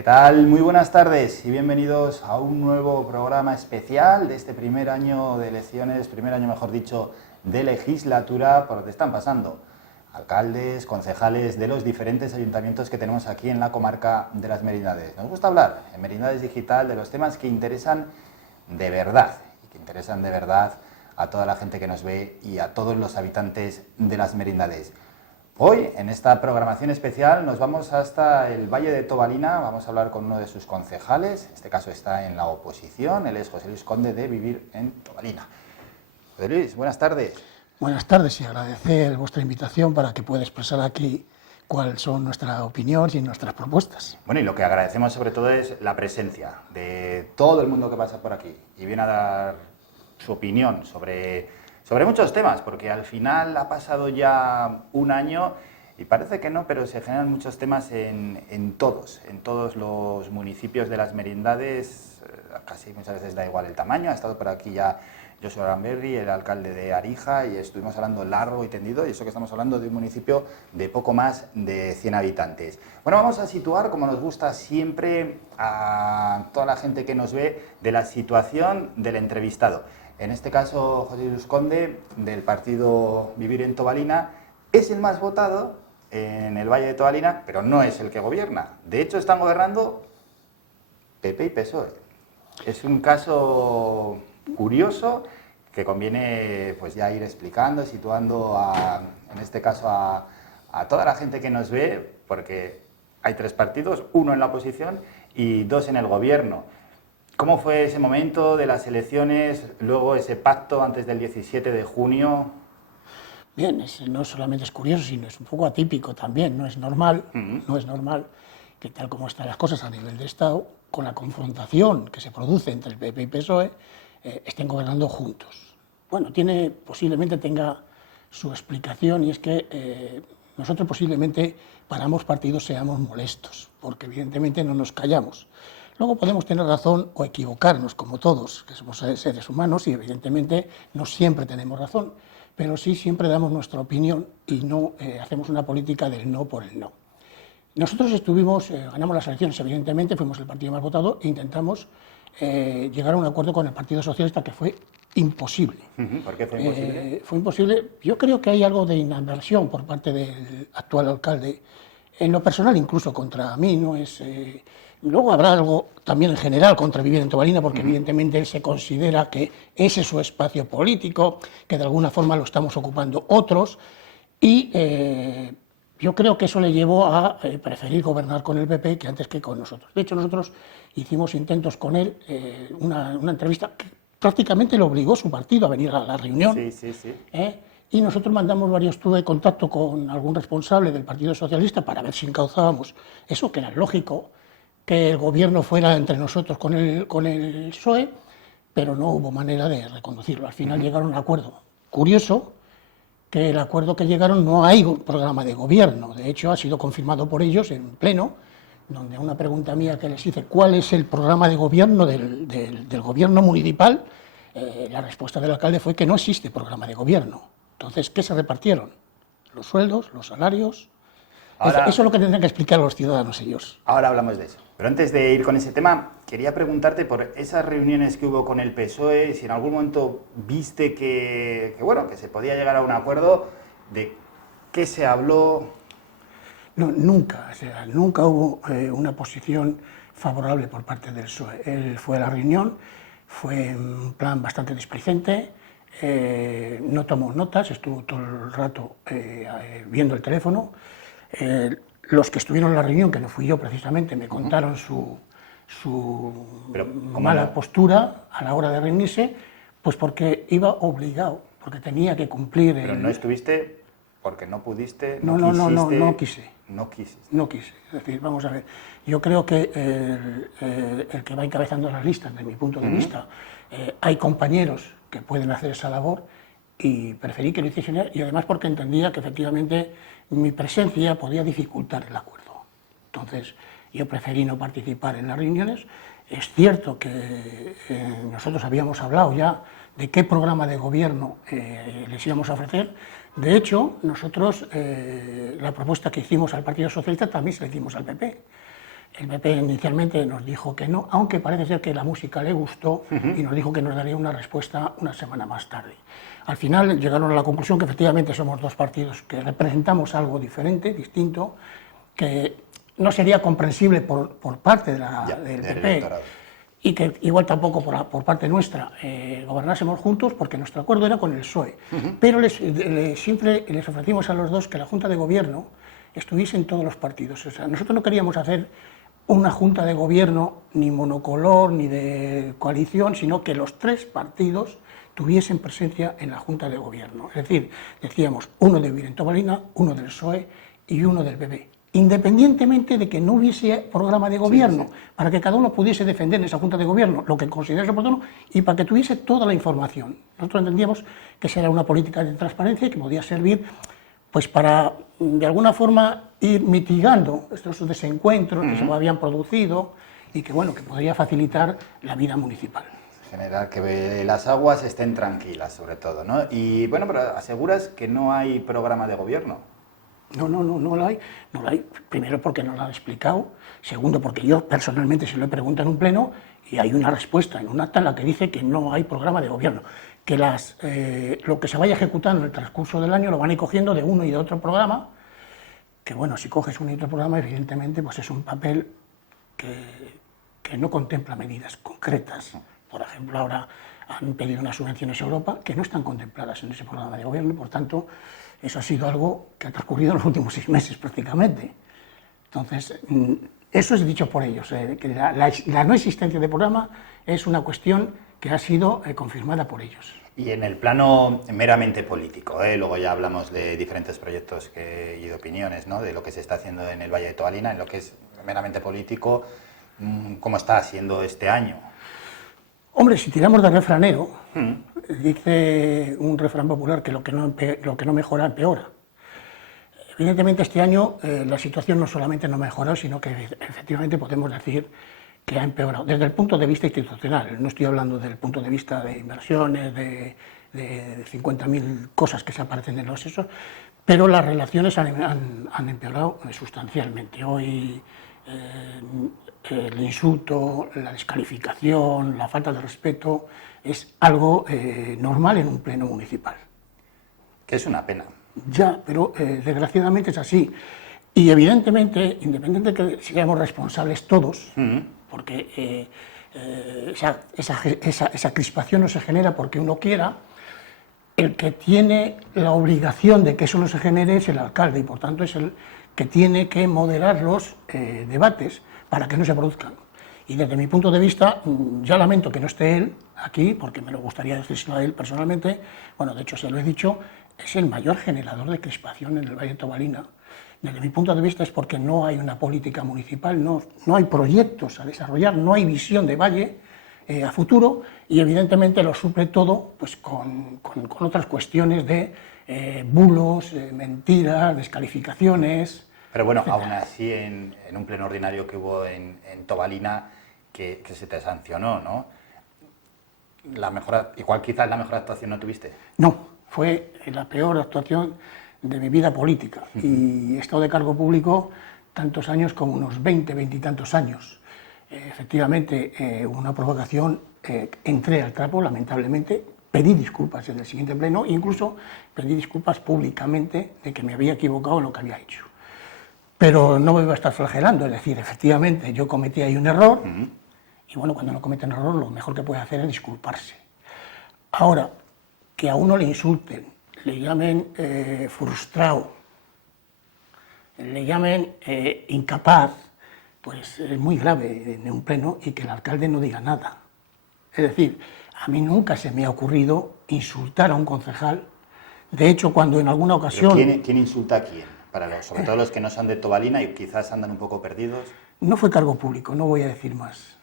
¿Qué tal? Muy buenas tardes y bienvenidos a un nuevo programa especial de este primer año de elecciones, primer año mejor dicho, de legislatura, por donde están pasando alcaldes, concejales de los diferentes ayuntamientos que tenemos aquí en la comarca de las Merindades. Nos gusta hablar en Merindades Digital de los temas que interesan de verdad y que interesan de verdad a toda la gente que nos ve y a todos los habitantes de las Merindades. Hoy, en esta programación especial, nos vamos hasta el Valle de Tobalina, vamos a hablar con uno de sus concejales, en este caso está en la oposición, él es José Luis Conde de Vivir en Tobalina. José Luis, buenas tardes. Buenas tardes y agradecer vuestra invitación para que pueda expresar aquí cuáles son nuestra opinión y nuestras propuestas. Bueno, y lo que agradecemos sobre todo es la presencia de todo el mundo que pasa por aquí y viene a dar su opinión sobre muchos temas, porque al final ha pasado ya un año y parece que no, pero se generan muchos temas en todos los municipios de las Merindades, casi muchas veces da igual el tamaño. Ha estado por aquí ya Josu Aranberri, el alcalde de Arija, y estuvimos hablando largo y tendido, y eso que estamos hablando de un municipio de poco más de 100 habitantes. Bueno, vamos a situar, como nos gusta siempre, a toda la gente que nos ve de la situación del entrevistado. En este caso, José Luis Conde, del partido Vivir en Tobalina, es el más votado en el Valle de Tobalina, pero no es el que gobierna. De hecho, están gobernando PP y PSOE. Es un caso curioso que conviene pues ya ir explicando, situando en este caso a toda la gente que nos ve, porque hay tres partidos, uno en la oposición y dos en el gobierno. ¿Cómo fue ese momento de las elecciones, luego ese pacto antes del 17 de junio? Bien, no solamente es curioso, sino es un poco atípico también. No es normal, no es normal que tal como están las cosas a nivel de Estado, con la confrontación que se produce entre el PP y PSOE, estén gobernando juntos. Bueno, posiblemente tenga su explicación, y es que nosotros posiblemente para ambos partidos seamos molestos, porque evidentemente no nos callamos. Luego podemos tener razón o equivocarnos, como todos, que somos seres humanos y evidentemente no siempre tenemos razón, pero sí siempre damos nuestra opinión y no hacemos una política del no por el no. Nosotros ganamos las elecciones, evidentemente, fuimos el partido más votado e intentamos llegar a un acuerdo con el Partido Socialista, que fue imposible. ¿Por qué fue imposible? Fue imposible. Yo creo que hay algo de inadversión por parte del actual alcalde, en lo personal incluso contra mí, no es... Luego habrá algo también en general contra Vivir en Tobalina, porque evidentemente él se considera que ese es su espacio político, que de alguna forma lo estamos ocupando otros, y yo creo que eso le llevó a preferir gobernar con el PP que antes que con nosotros. De hecho, nosotros hicimos intentos con él, una entrevista que prácticamente le obligó su partido a venir a la reunión. Sí. Y nosotros tuve contacto con algún responsable del Partido Socialista para ver si encauzábamos eso, que era lógico, que el gobierno fuera entre nosotros con el PSOE, pero no hubo manera de reconducirlo. Al final llegaron a un acuerdo. Curioso que el acuerdo que llegaron no hay un programa de gobierno. De hecho, ha sido confirmado por ellos en pleno, donde a una pregunta mía que les hice, ¿cuál es el programa de gobierno del gobierno municipal? La respuesta del alcalde fue que no existe programa de gobierno. Entonces, ¿qué se repartieron? Los sueldos, los salarios... Eso es lo que tendrán que explicar a los ciudadanos ellos. Ahora hablamos de eso. Pero antes de ir con ese tema, quería preguntarte por esas reuniones que hubo con el PSOE, si en algún momento viste que se podía llegar a un acuerdo, de qué se habló. No, nunca, nunca hubo una posición favorable por parte del PSOE. Él fue a la reunión, fue un plan bastante displicente, no tomó notas, estuvo todo el rato viendo el teléfono. Los que estuvieron en la reunión, que no fui yo precisamente, me contaron su mala postura a la hora de reunirse, pues porque iba obligado, porque tenía que cumplir... Pero no estuviste porque no pudiste, no quise. No quise. Es decir, vamos a ver, yo creo que el que va encabezando las listas, desde mi punto de vista, hay compañeros que pueden hacer esa labor, y preferí que lo hiciesen él, y además porque entendía que efectivamente mi presencia podía dificultar el acuerdo. Entonces, yo preferí no participar en las reuniones. Es cierto que nosotros habíamos hablado ya de qué programa de gobierno les íbamos a ofrecer. De hecho, nosotros la propuesta que hicimos al Partido Socialista también se la hicimos al PP. El PP inicialmente nos dijo que no, aunque parece ser que la música le gustó y nos dijo que nos daría una respuesta una semana más tarde. Al final llegaron a la conclusión que efectivamente somos dos partidos que representamos algo diferente, distinto, que no sería comprensible por parte del PP y que igual tampoco por parte nuestra gobernásemos juntos, porque nuestro acuerdo era con el PSOE. Pero siempre les ofrecimos a los dos que la Junta de Gobierno estuviese en todos los partidos. O sea, nosotros no queríamos hacer una Junta de Gobierno ni monocolor ni de coalición, sino que los tres partidos tuviesen presencia en la Junta de Gobierno. Es decir, decíamos, uno de vivir en Tobalina, uno del PSOE y uno del PP, independientemente de que no hubiese programa de gobierno, para que cada uno pudiese defender en esa Junta de Gobierno lo que considerase oportuno y para que tuviese toda la información. Nosotros entendíamos que esa era una política de transparencia y que podía servir pues para, de alguna forma, ir mitigando estos desencuentros que se habían producido y que, bueno, que podría facilitar la vida municipal. Generar que las aguas estén tranquilas, sobre todo, ¿no? Y, bueno, pero aseguras que no hay programa de gobierno. No lo hay. No lo hay. Primero porque no lo han explicado. Segundo porque yo personalmente se lo he preguntado en un pleno y hay una respuesta en un acta en la que dice que no hay programa de gobierno. Que lo que se vaya ejecutando en el transcurso del año lo van a ir cogiendo de uno y de otro programa, que bueno, si coges uno y otro programa, evidentemente pues es un papel que no contempla medidas concretas. Por ejemplo, ahora han pedido unas subvenciones a Europa que no están contempladas en ese programa de gobierno y, por tanto, eso ha sido algo que ha transcurrido en los últimos 6 meses prácticamente. Entonces, eso es dicho por ellos, que la no existencia de programa es una cuestión que ha sido confirmada por ellos. Y en el plano meramente político, luego ya hablamos de diferentes proyectos y de opiniones, ¿no?, de lo que se está haciendo en el Valle de Tobalina, en lo que es meramente político, ¿cómo está siendo este año? Hombre, si tiramos de refranero, dice un refrán popular que lo que no mejora empeora. Evidentemente este año la situación no solamente no ha mejorado, sino que efectivamente podemos decir que ha empeorado. Desde el punto de vista institucional, no estoy hablando del punto de vista de inversiones, de 50.000 cosas que se aparecen en los hechos, pero las relaciones han empeorado sustancialmente. Hoy el insulto, la descalificación, la falta de respeto es algo normal en un pleno municipal. Que es una pena. Ya, pero desgraciadamente es así. Y evidentemente, independientemente de que seamos responsables todos, porque esa crispación no se genera porque uno quiera, el que tiene la obligación de que eso no se genere es el alcalde y por tanto es el que tiene que moderar los debates para que no se produzcan. Y desde mi punto de vista, ya lamento que no esté él aquí, porque me lo gustaría decírselo a él personalmente, bueno, de hecho se lo he dicho, es el mayor generador de crispación en el Valle de Tobalina. Desde mi punto de vista es porque no hay una política municipal, no hay proyectos a desarrollar, no hay visión de Valle a futuro y evidentemente lo suple todo pues, con otras cuestiones de bulos, mentiras, descalificaciones. Pero bueno, aún así en un pleno ordinario que hubo en Tobalina que se te sancionó, ¿no? Igual quizás la mejor actuación no tuviste. No, fue la peor actuación de mi vida política y he estado de cargo público tantos años como unos 20 y tantos años. Efectivamente, hubo una provocación, entré al trapo, lamentablemente, pedí disculpas en el siguiente pleno e incluso pedí disculpas públicamente de que me había equivocado en lo que había hecho. Pero no me iba a estar flagelando, es decir, efectivamente, yo cometí ahí un error y bueno, cuando uno comete un error, lo mejor que puede hacer es disculparse. Ahora, que a uno le insulten, le llamen frustrado, le llamen incapaz, pues es muy grave en un pleno y que el alcalde no diga nada. Es decir, a mí nunca se me ha ocurrido insultar a un concejal. De hecho, cuando en alguna ocasión... ¿Quién insulta a quién? Sobre todo los que no son de Tobalina y quizás andan un poco perdidos. No fue cargo público, no voy a decir más.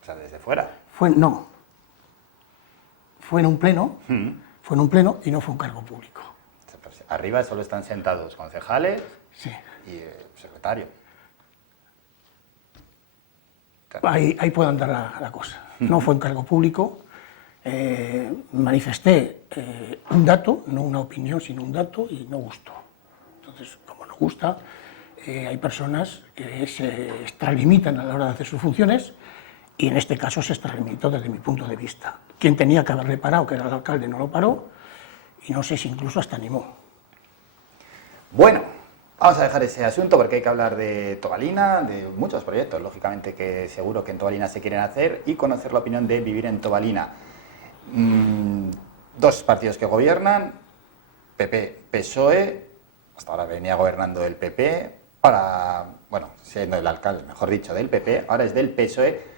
O sea, desde fuera. No. Fue en un pleno, y no fue un cargo público. Arriba solo están sentados concejales y secretario. Ahí puede andar la cosa. No fue un cargo público. Manifesté un dato, no una opinión, sino un dato, y no gustó. Entonces, como no gusta, hay personas que se extralimitan a la hora de hacer sus funciones y en este caso se extralimitó desde mi punto de vista. Quien tenía que haberle parado, que era el alcalde, no lo paró y no sé si incluso hasta animó. Bueno, vamos a dejar ese asunto porque hay que hablar de Tobalina, de muchos proyectos, lógicamente, que seguro que en Tobalina se quieren hacer, y conocer la opinión de Vivir en Tobalina. Dos partidos que gobiernan, PP, PSOE, hasta ahora venía gobernando el PP, ahora, bueno, siendo el alcalde, mejor dicho, del PP, ahora es del PSOE.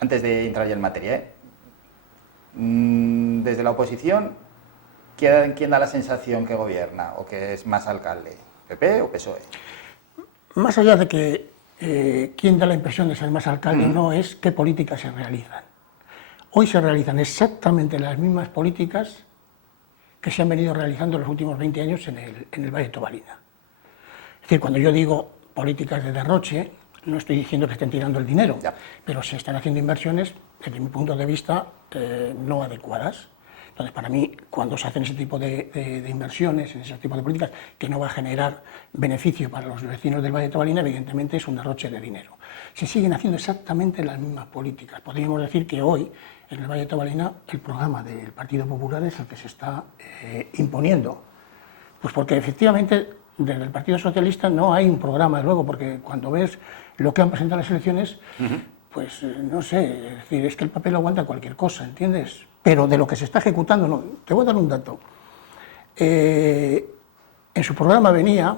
Antes de entrar ya en materia, desde la oposición, ¿quién da la sensación que gobierna o que es más alcalde? ¿PP o PSOE? Más allá de que quién da la impresión de ser más alcalde no es qué políticas se realizan. Hoy se realizan exactamente las mismas políticas que se han venido realizando en los últimos 20 años en el Valle de Tobalina. Es decir, cuando yo digo políticas de derroche, no estoy diciendo que estén tirando el dinero, pero se están haciendo inversiones, desde mi punto de vista, no adecuadas. Entonces, para mí, cuando se hacen ese tipo de inversiones, en ese tipo de políticas, que no va a generar beneficio para los vecinos del Valle de Tobalina, evidentemente es un derroche de dinero. Se siguen haciendo exactamente las mismas políticas. Podríamos decir que hoy, en el Valle de Tobalina, el programa del Partido Popular es el que se está imponiendo. Pues porque efectivamente, desde el Partido Socialista no hay un programa, luego, porque cuando ves lo que han presentado las elecciones, pues no sé, es decir, es que el papel aguanta cualquier cosa, ¿entiendes? Pero de lo que se está ejecutando, no. Te voy a dar un dato. En su programa venía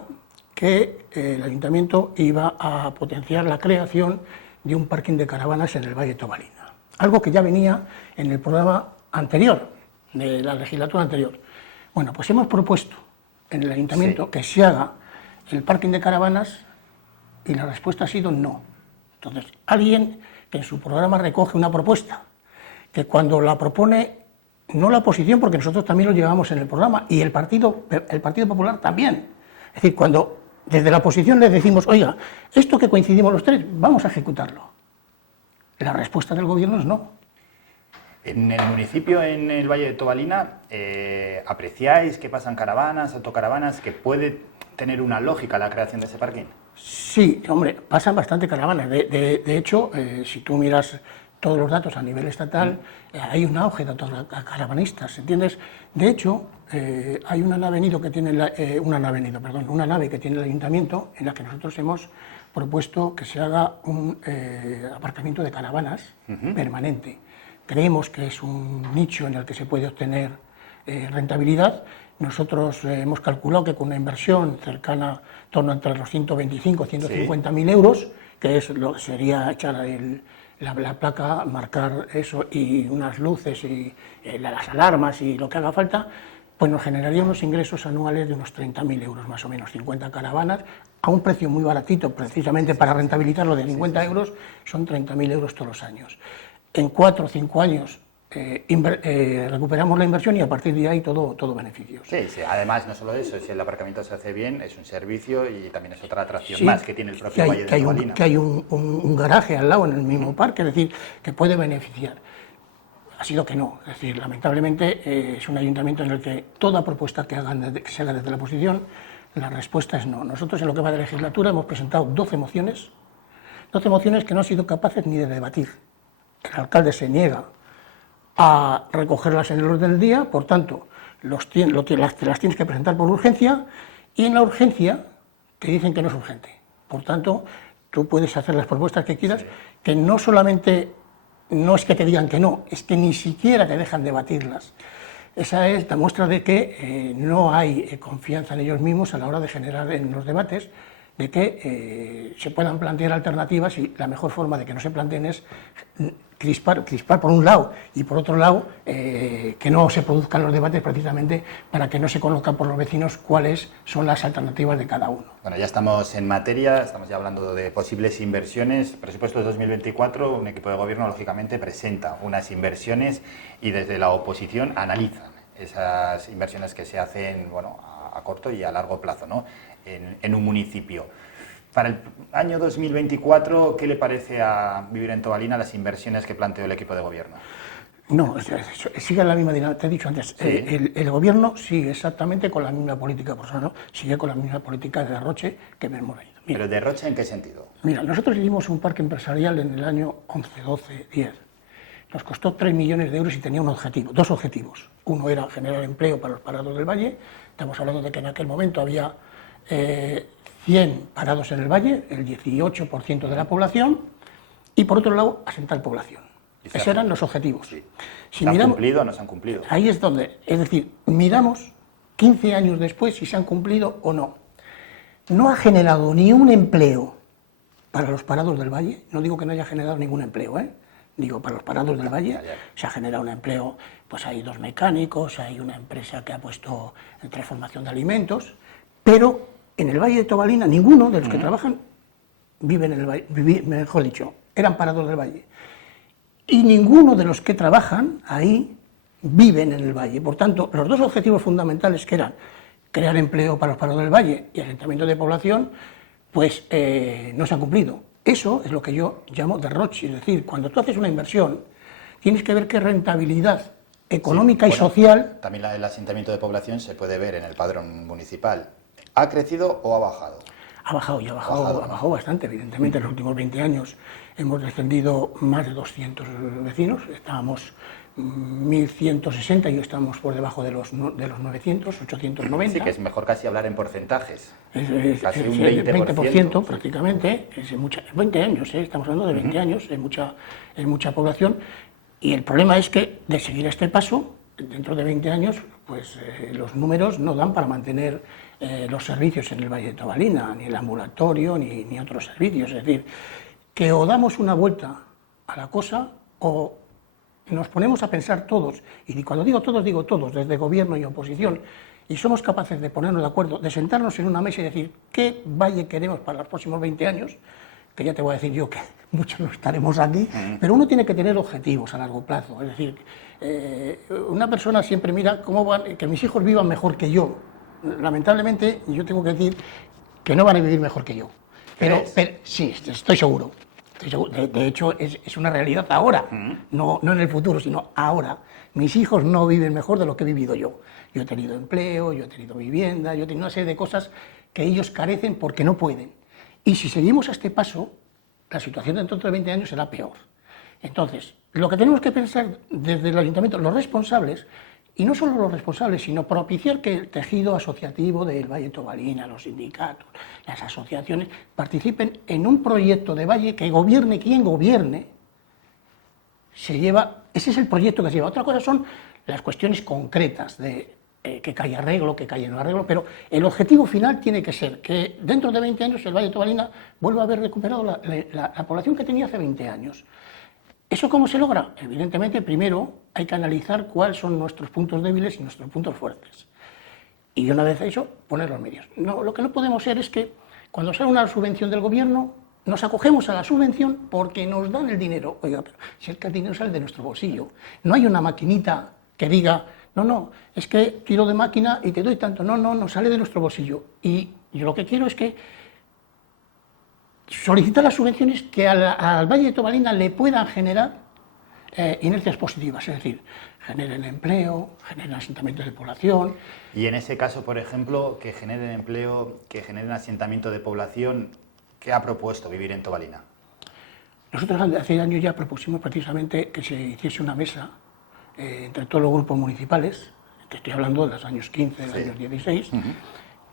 que el Ayuntamiento iba a potenciar la creación de un parking de caravanas en el Valle de Tobalina. Algo que ya venía en el programa anterior, de la legislatura anterior. Bueno, pues hemos propuesto en el Ayuntamiento que se haga el parking de caravanas y la respuesta ha sido no. Entonces, alguien que en su programa recoge una propuesta, que cuando la propone, no la oposición, porque nosotros también lo llevamos en el programa, y el Partido Popular también. Es decir, cuando desde la oposición les decimos, oiga, esto que coincidimos los tres, vamos a ejecutarlo. La respuesta del gobierno es no. En el municipio, en el Valle de Tobalina, ¿apreciáis que pasan caravanas, autocaravanas, que puede tener una lógica la creación de ese parking? Sí, hombre, pasan bastante caravanas. De hecho, si tú miras todos los datos a nivel estatal, hay un auge de autocaravanistas, ¿entiendes? De hecho, hay una nave que tiene una nave que tiene el ayuntamiento en la que nosotros hemos propuesto que se haga un aparcamiento de caravanas permanente. Creemos que es un nicho en el que se puede obtener rentabilidad. Nosotros hemos calculado que con una inversión cercana en torno entre los 125 y 150.000 euros, que es lo que sería echar la placa, marcar eso y unas luces y las alarmas y lo que haga falta, pues nos generaría unos ingresos anuales de unos 30.000 euros más o menos, 50 caravanas, a un precio muy baratito, precisamente para rentabilizarlo de 50 euros, son 30.000 euros todos los años. En 4 o 5 años recuperamos la inversión y a partir de ahí todo beneficios. Sí, sí, además no solo eso, si el aparcamiento se hace bien, es un servicio y también es otra atracción más que tiene el propio Valle de Tobalina. Que hay un garaje al lado en el mismo parque, es decir, que puede beneficiar. Ha sido que no, es decir, lamentablemente es un ayuntamiento en el que toda propuesta que se haga desde la oposición, la respuesta es no. Nosotros en lo que va de legislatura hemos presentado 12 mociones que no han sido capaces ni de debatir. El alcalde se niega a recogerlas en el orden del día, por tanto, las tienes que presentar por urgencia, y en la urgencia te dicen que no es urgente. Por tanto, tú puedes hacer las propuestas que quieras, que no solamente no es que te digan que no, es que ni siquiera te dejan debatirlas. Esa es la muestra de que no hay confianza en ellos mismos a la hora de generar en los debates, de que se puedan plantear alternativas, y la mejor forma de que no se planteen es crispar por un lado, y por otro lado que no se produzcan los debates precisamente para que no se conozcan por los vecinos cuáles son las alternativas de cada uno. Bueno, ya estamos en materia, estamos ya hablando de posibles inversiones. Presupuesto de 2024, un equipo de gobierno lógicamente presenta unas inversiones y desde la oposición analizan esas inversiones que se hacen, bueno, a corto y a largo plazo, ¿no?, en un municipio. Para el año 2024, ¿qué le parece a Vivir en Tobalina las inversiones que planteó el equipo de gobierno? No, sigue en la misma dinámica, te he dicho antes, Sí. el gobierno sigue exactamente con la misma política, por eso sigue con la misma política de derroche que vemos ahí. Mira, ¿Pero derroche en qué sentido? mira, nosotros hicimos un parque empresarial en el año 11, 12, 10. Nos costó 3 millones de euros y tenía un objetivo, dos objetivos. Uno era generar empleo para los parados del valle. Estamos hablando de que en aquel momento había 100 parados en el valle, el 18% de la población, y por otro lado, asentar población. Esos eran los objetivos. Sí. Si ¿Se han miramos, cumplido o no se han cumplido? ahí es donde, es decir, miramos 15 años después si se han cumplido o no. No ha generado ni un empleo para los parados del valle, no digo que no haya generado ningún empleo, digo para los parados del valle se ha generado un empleo, pues hay 2 mecánicos, hay una empresa que ha puesto en transformación de alimentos, pero en el valle de Tobalina ninguno de los que trabajan viven en el valle, mejor dicho, eran parados del valle. Y ninguno de los que trabajan ahí viven en el valle. Por tanto, los dos objetivos fundamentales que eran crear empleo para los parados del valle y asentamiento de población, pues no se han cumplido. Eso es lo que yo llamo derroche, es decir, cuando tú haces una inversión, tienes que ver qué rentabilidad económica y social. También el asentamiento de población se puede ver en el padrón municipal. ¿Ha crecido o ha bajado? Ha bajado y ha bajado bastante, evidentemente. En los últimos 20 años hemos descendido más de 200 vecinos, estábamos 1.160 y estamos por debajo de los 900, 890. Sí, que es mejor casi hablar en porcentajes. Casi un el 20%, 20% prácticamente, es 20 años, estamos hablando de 20 años, es mucha población, y el problema es que de seguir este paso, dentro de 20 años, pues los números no dan para mantener los servicios en el Valle de Tobalina, ni el ambulatorio, ni otros servicios. Es decir, que o damos una vuelta a la cosa o nos ponemos a pensar todos, y cuando digo todos, desde gobierno y oposición, y somos capaces de ponernos de acuerdo, de sentarnos en una mesa y decir qué valle queremos para los próximos 20 años, que ya te voy a decir yo que muchos no estaremos aquí, pero uno tiene que tener objetivos a largo plazo. Es decir, una persona siempre mira cómo van, que mis hijos vivan mejor que yo. Lamentablemente, yo tengo que decir que no van a vivir mejor que yo. Pero sí, estoy seguro. De hecho, es una realidad ahora, no en el futuro, sino ahora. Mis hijos no viven mejor de lo que he vivido yo. Yo he tenido empleo, yo he tenido vivienda, yo he tenido una serie de cosas que ellos carecen porque no pueden. Y si seguimos a este paso, la situación dentro de 20 años será peor. Entonces, lo que tenemos que pensar desde el ayuntamiento, los responsables, y no solo los responsables, sino propiciar que el tejido asociativo del Valle de Tobalina, los sindicatos, las asociaciones, participen en un proyecto de valle que gobierne quien gobierne, ese es el proyecto que se lleva. Otra cosa son las cuestiones concretas de que cae arreglo, que cae no arreglo, pero el objetivo final tiene que ser que dentro de 20 años el Valle de Tobalina vuelva a haber recuperado la población que tenía hace 20 años. ¿Eso cómo se logra? Evidentemente, primero hay que analizar cuáles son nuestros puntos débiles y nuestros puntos fuertes. Y una vez hecho, poner los medios. No, lo que no podemos ser es que cuando sale una subvención del gobierno, nos acogemos a la subvención porque nos dan el dinero. Oiga, pero si es que el dinero sale de nuestro bolsillo. No hay una maquinita que diga, no, es que tiro de máquina y te doy tanto. No, sale de nuestro bolsillo. Y yo lo que quiero es que solicitar las subvenciones que al Valle de Tobalina le puedan generar inercias positivas, es decir, generen empleo, generen asentamiento de población. Y en ese caso, por ejemplo, que generen empleo, que generen asentamiento de población, ¿qué ha propuesto Vivir en Tobalina? Nosotros hace años ya propusimos precisamente que se hiciese una mesa entre todos los grupos municipales, que estoy hablando de los años 15, de los años 16,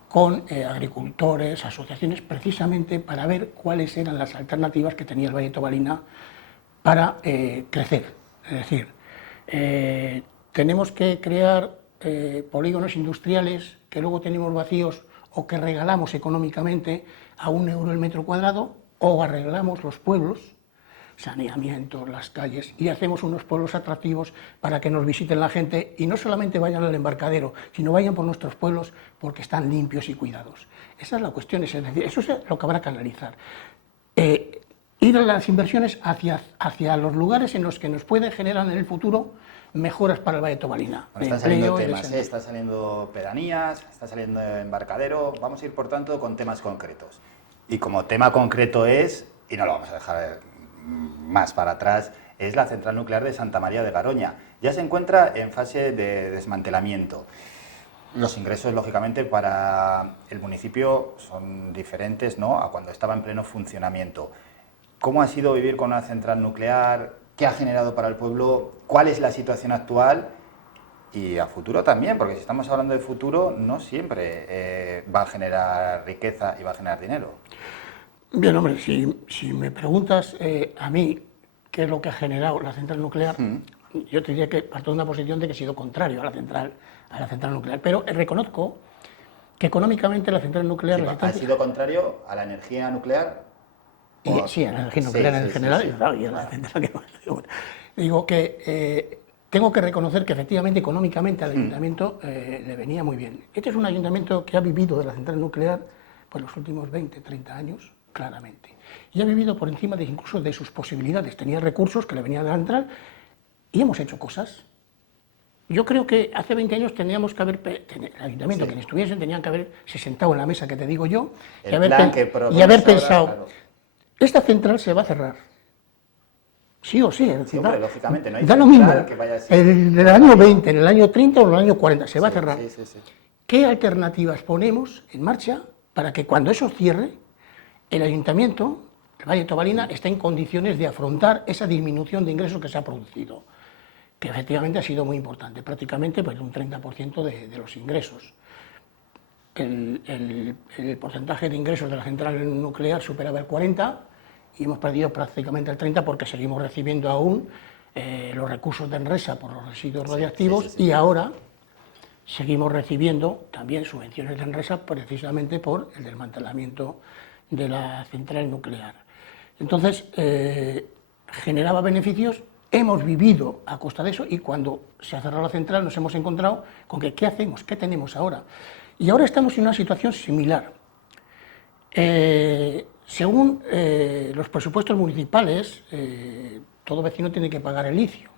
con agricultores, asociaciones, precisamente para ver cuáles eran las alternativas que tenía el Valle de Tobalina para crecer. Es decir, tenemos que crear polígonos industriales que luego tenemos vacíos o que regalamos económicamente a €1 el metro cuadrado, o arreglamos los pueblos, saneamiento, las calles, y hacemos unos pueblos atractivos para que nos visiten la gente y no solamente vayan al embarcadero, sino vayan por nuestros pueblos porque están limpios y cuidados. Esa es la cuestión, es decir, eso es lo que habrá que analizar. Ir a las inversiones hacia los lugares en los que nos pueden generar en el futuro mejoras para el Valle de Tobalina. Bueno, están saliendo temas, está saliendo pedanías, está saliendo embarcadero. Vamos a ir, por tanto, con temas concretos. Y como tema concreto es, y no lo vamos a dejar más para atrás, es la central nuclear de Santa María de Garoña. Ya se encuentra en fase de desmantelamiento. Los ingresos, lógicamente, para el municipio son diferentes, ¿no?, a cuando estaba en pleno funcionamiento. ¿Cómo ha sido vivir con una central nuclear? ¿Qué ha generado para el pueblo? ¿Cuál es la situación actual? Y a futuro también, porque si estamos hablando de futuro, no siempre va a generar riqueza y va a generar dinero. Bien, hombre, si me preguntas a mí qué es lo que ha generado la central nuclear, yo te diría que parto de una posición de que he sido contrario a la central nuclear, pero reconozco que económicamente la central nuclear... Sí, ¿ha sido contrario a la energía nuclear? Sí, a la energía nuclear en general, y a la central que más digo que tengo que reconocer que efectivamente económicamente al ayuntamiento le venía muy bien. Este es un ayuntamiento que ha vivido de la central nuclear pues los últimos 20, 30 años, claramente. Y ha vivido por encima de incluso de sus posibilidades. Tenía recursos que le venían de la central y hemos hecho cosas. Yo creo que hace 20 años tendríamos que haber, el ayuntamiento, quien estuviesen, tenían que haberse sentado en la mesa que te digo yo y haber pensado, claro, esta central se va a cerrar. Sí o sí, es decir, hombre, lógicamente, no hay da lo mismo, que vaya así, en el año 20, en el año 30 o en el año 40, se va a cerrar. Sí. ¿Qué alternativas ponemos en marcha para que cuando eso cierre, el ayuntamiento, el Valle de Tobalina, esté en condiciones de afrontar esa disminución de ingresos que se ha producido? Que efectivamente ha sido muy importante, prácticamente pues, un 30% de los ingresos. El porcentaje de ingresos de la central nuclear superaba el 40% y hemos perdido prácticamente el 30% porque seguimos recibiendo aún los recursos de Enresa por los residuos radiactivos y ahora seguimos recibiendo también subvenciones de Enresa precisamente por el desmantelamiento de la central nuclear. Entonces, generaba beneficios. Hemos vivido a costa de eso y cuando se ha cerrado la central nos hemos encontrado con que ¿qué hacemos? ¿Qué tenemos ahora? Y ahora estamos en una situación similar. Según los presupuestos municipales, todo vecino tiene que pagar el litio.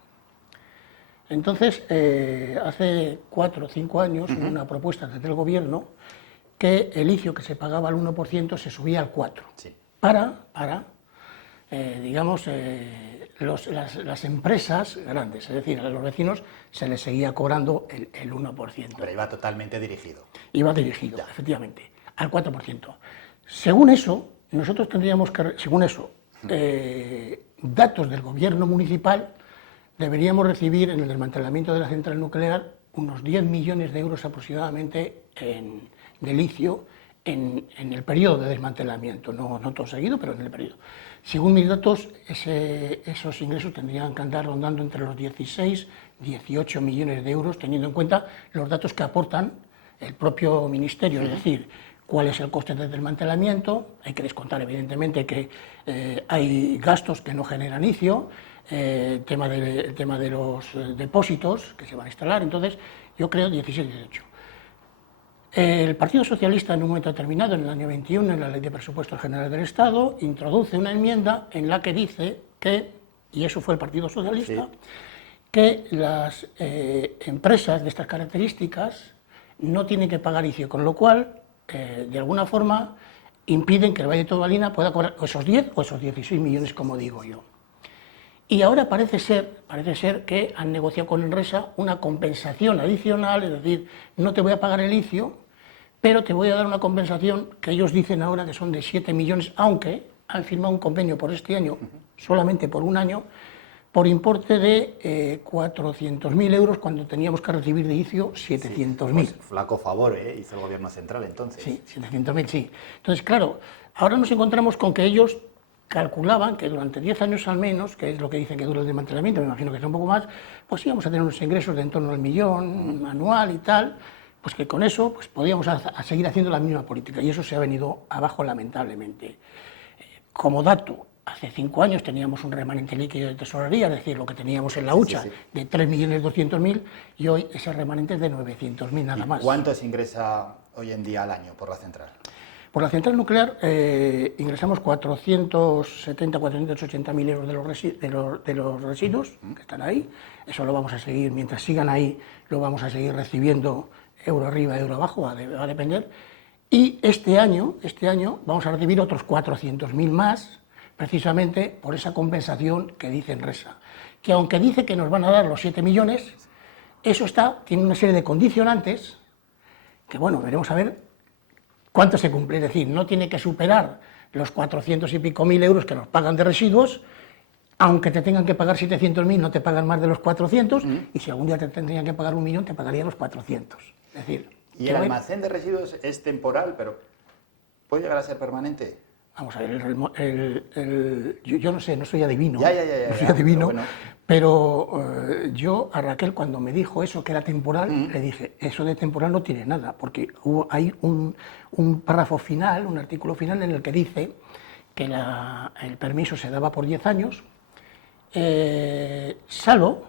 Entonces, hace 4 o 5 años hubo una propuesta desde el gobierno que el litio que se pagaba al 1% se subía al 4%. Sí. Para las empresas grandes, es decir, a los vecinos se les seguía cobrando el 1%. Pero iba totalmente dirigido. Iba dirigido, efectivamente, al 4%. Según eso, nosotros tendríamos que, datos del gobierno municipal, deberíamos recibir en el desmantelamiento de la central nuclear unos 10 millones de euros aproximadamente de litio en el periodo de desmantelamiento, no todo seguido, pero en el periodo. Según mis datos, esos ingresos tendrían que andar rondando entre los 16 y 18 millones de euros, teniendo en cuenta los datos que aportan el propio ministerio, es decir, cuál es el coste del desmantelamiento. Hay que descontar, evidentemente, que hay gastos que no generan litio, el tema de los depósitos que se van a instalar, entonces yo creo 16 y 18. El Partido Socialista, en un momento determinado, en el año 21, en la Ley de Presupuestos Generales del Estado, introduce una enmienda en la que dice que, y eso fue el Partido Socialista, que las empresas de estas características no tienen que pagar ICI, con lo cual, de alguna forma, impiden que el Valle de Tobalina pueda cobrar esos 10 o esos 16 millones, como digo yo. Y ahora parece ser que han negociado con Enresa una compensación adicional, es decir, no te voy a pagar el litio, pero te voy a dar una compensación que ellos dicen ahora que son de 7 millones, aunque han firmado un convenio por este año, solamente por un año, por importe de 400.000 euros cuando teníamos que recibir de inicio 700.000. Pues flaco favor hizo el gobierno central entonces. Sí, 700.000, sí. Entonces, claro, ahora nos encontramos con que ellos calculaban que durante 10 años al menos, que es lo que dicen que dura el desmantelamiento, me imagino que es un poco más, pues íbamos a tener unos ingresos de en torno al 1.000.000 anual y tal, pues que con eso pues podíamos seguir haciendo la misma política y eso se ha venido abajo lamentablemente. Como dato, hace 5 años teníamos un remanente líquido de tesorería, es decir, lo que teníamos en la hucha de 3.200.000 y hoy ese remanente es de 900.000 nada más. ¿Cuánto se ingresa hoy en día al año por la central? Por la central nuclear ingresamos 480.000 euros de los residuos que están ahí. Eso lo vamos a seguir, mientras sigan ahí, lo vamos a seguir recibiendo euro arriba, euro abajo, va a depender. Y este año vamos a recibir otros 400.000 más, precisamente por esa compensación que dice Enresa, que aunque dice que nos van a dar los 7 millones, eso tiene una serie de condicionantes que, bueno, veremos a ver cuánto se cumple. Es decir, no tiene que superar los 400 y pico mil euros que nos pagan de residuos, aunque te tengan que pagar 700.000, no te pagan más de los 400, y si algún día te tendrían que pagar 1 millón, te pagarían los 400. Es decir, y el almacén de residuos es temporal, pero ¿puede llegar a ser permanente? Vamos a ver, yo no sé, no soy adivino, Ya, no soy adivino, pero pero yo a Raquel cuando me dijo eso, que era temporal, le dije, eso de temporal no tiene nada, porque hay un párrafo final, un artículo final en el que dice que el permiso se daba por 10 años, salvo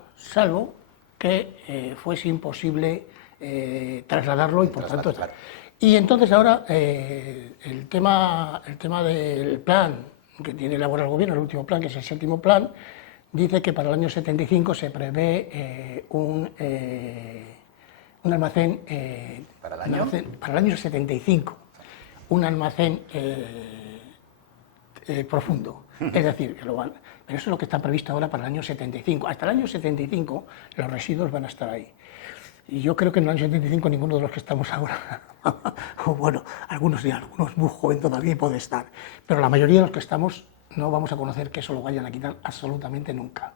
que fuese imposible trasladarlo y por tanto... Claro. Y entonces ahora el tema del plan que tiene elaborado el gobierno, el último plan, que es el 7º plan, dice que para el año 75 se prevé un almacén, ¿Para el año? para el año 75, un almacén profundo. Es decir, pero eso es lo que está previsto ahora para el año 75. Hasta el año 75 los residuos van a estar ahí. Y yo creo que en el año 75 ninguno de los que estamos ahora, o bueno, algunos muy joven todavía puede estar, pero la mayoría de los que estamos no vamos a conocer que eso lo vayan a quitar absolutamente nunca.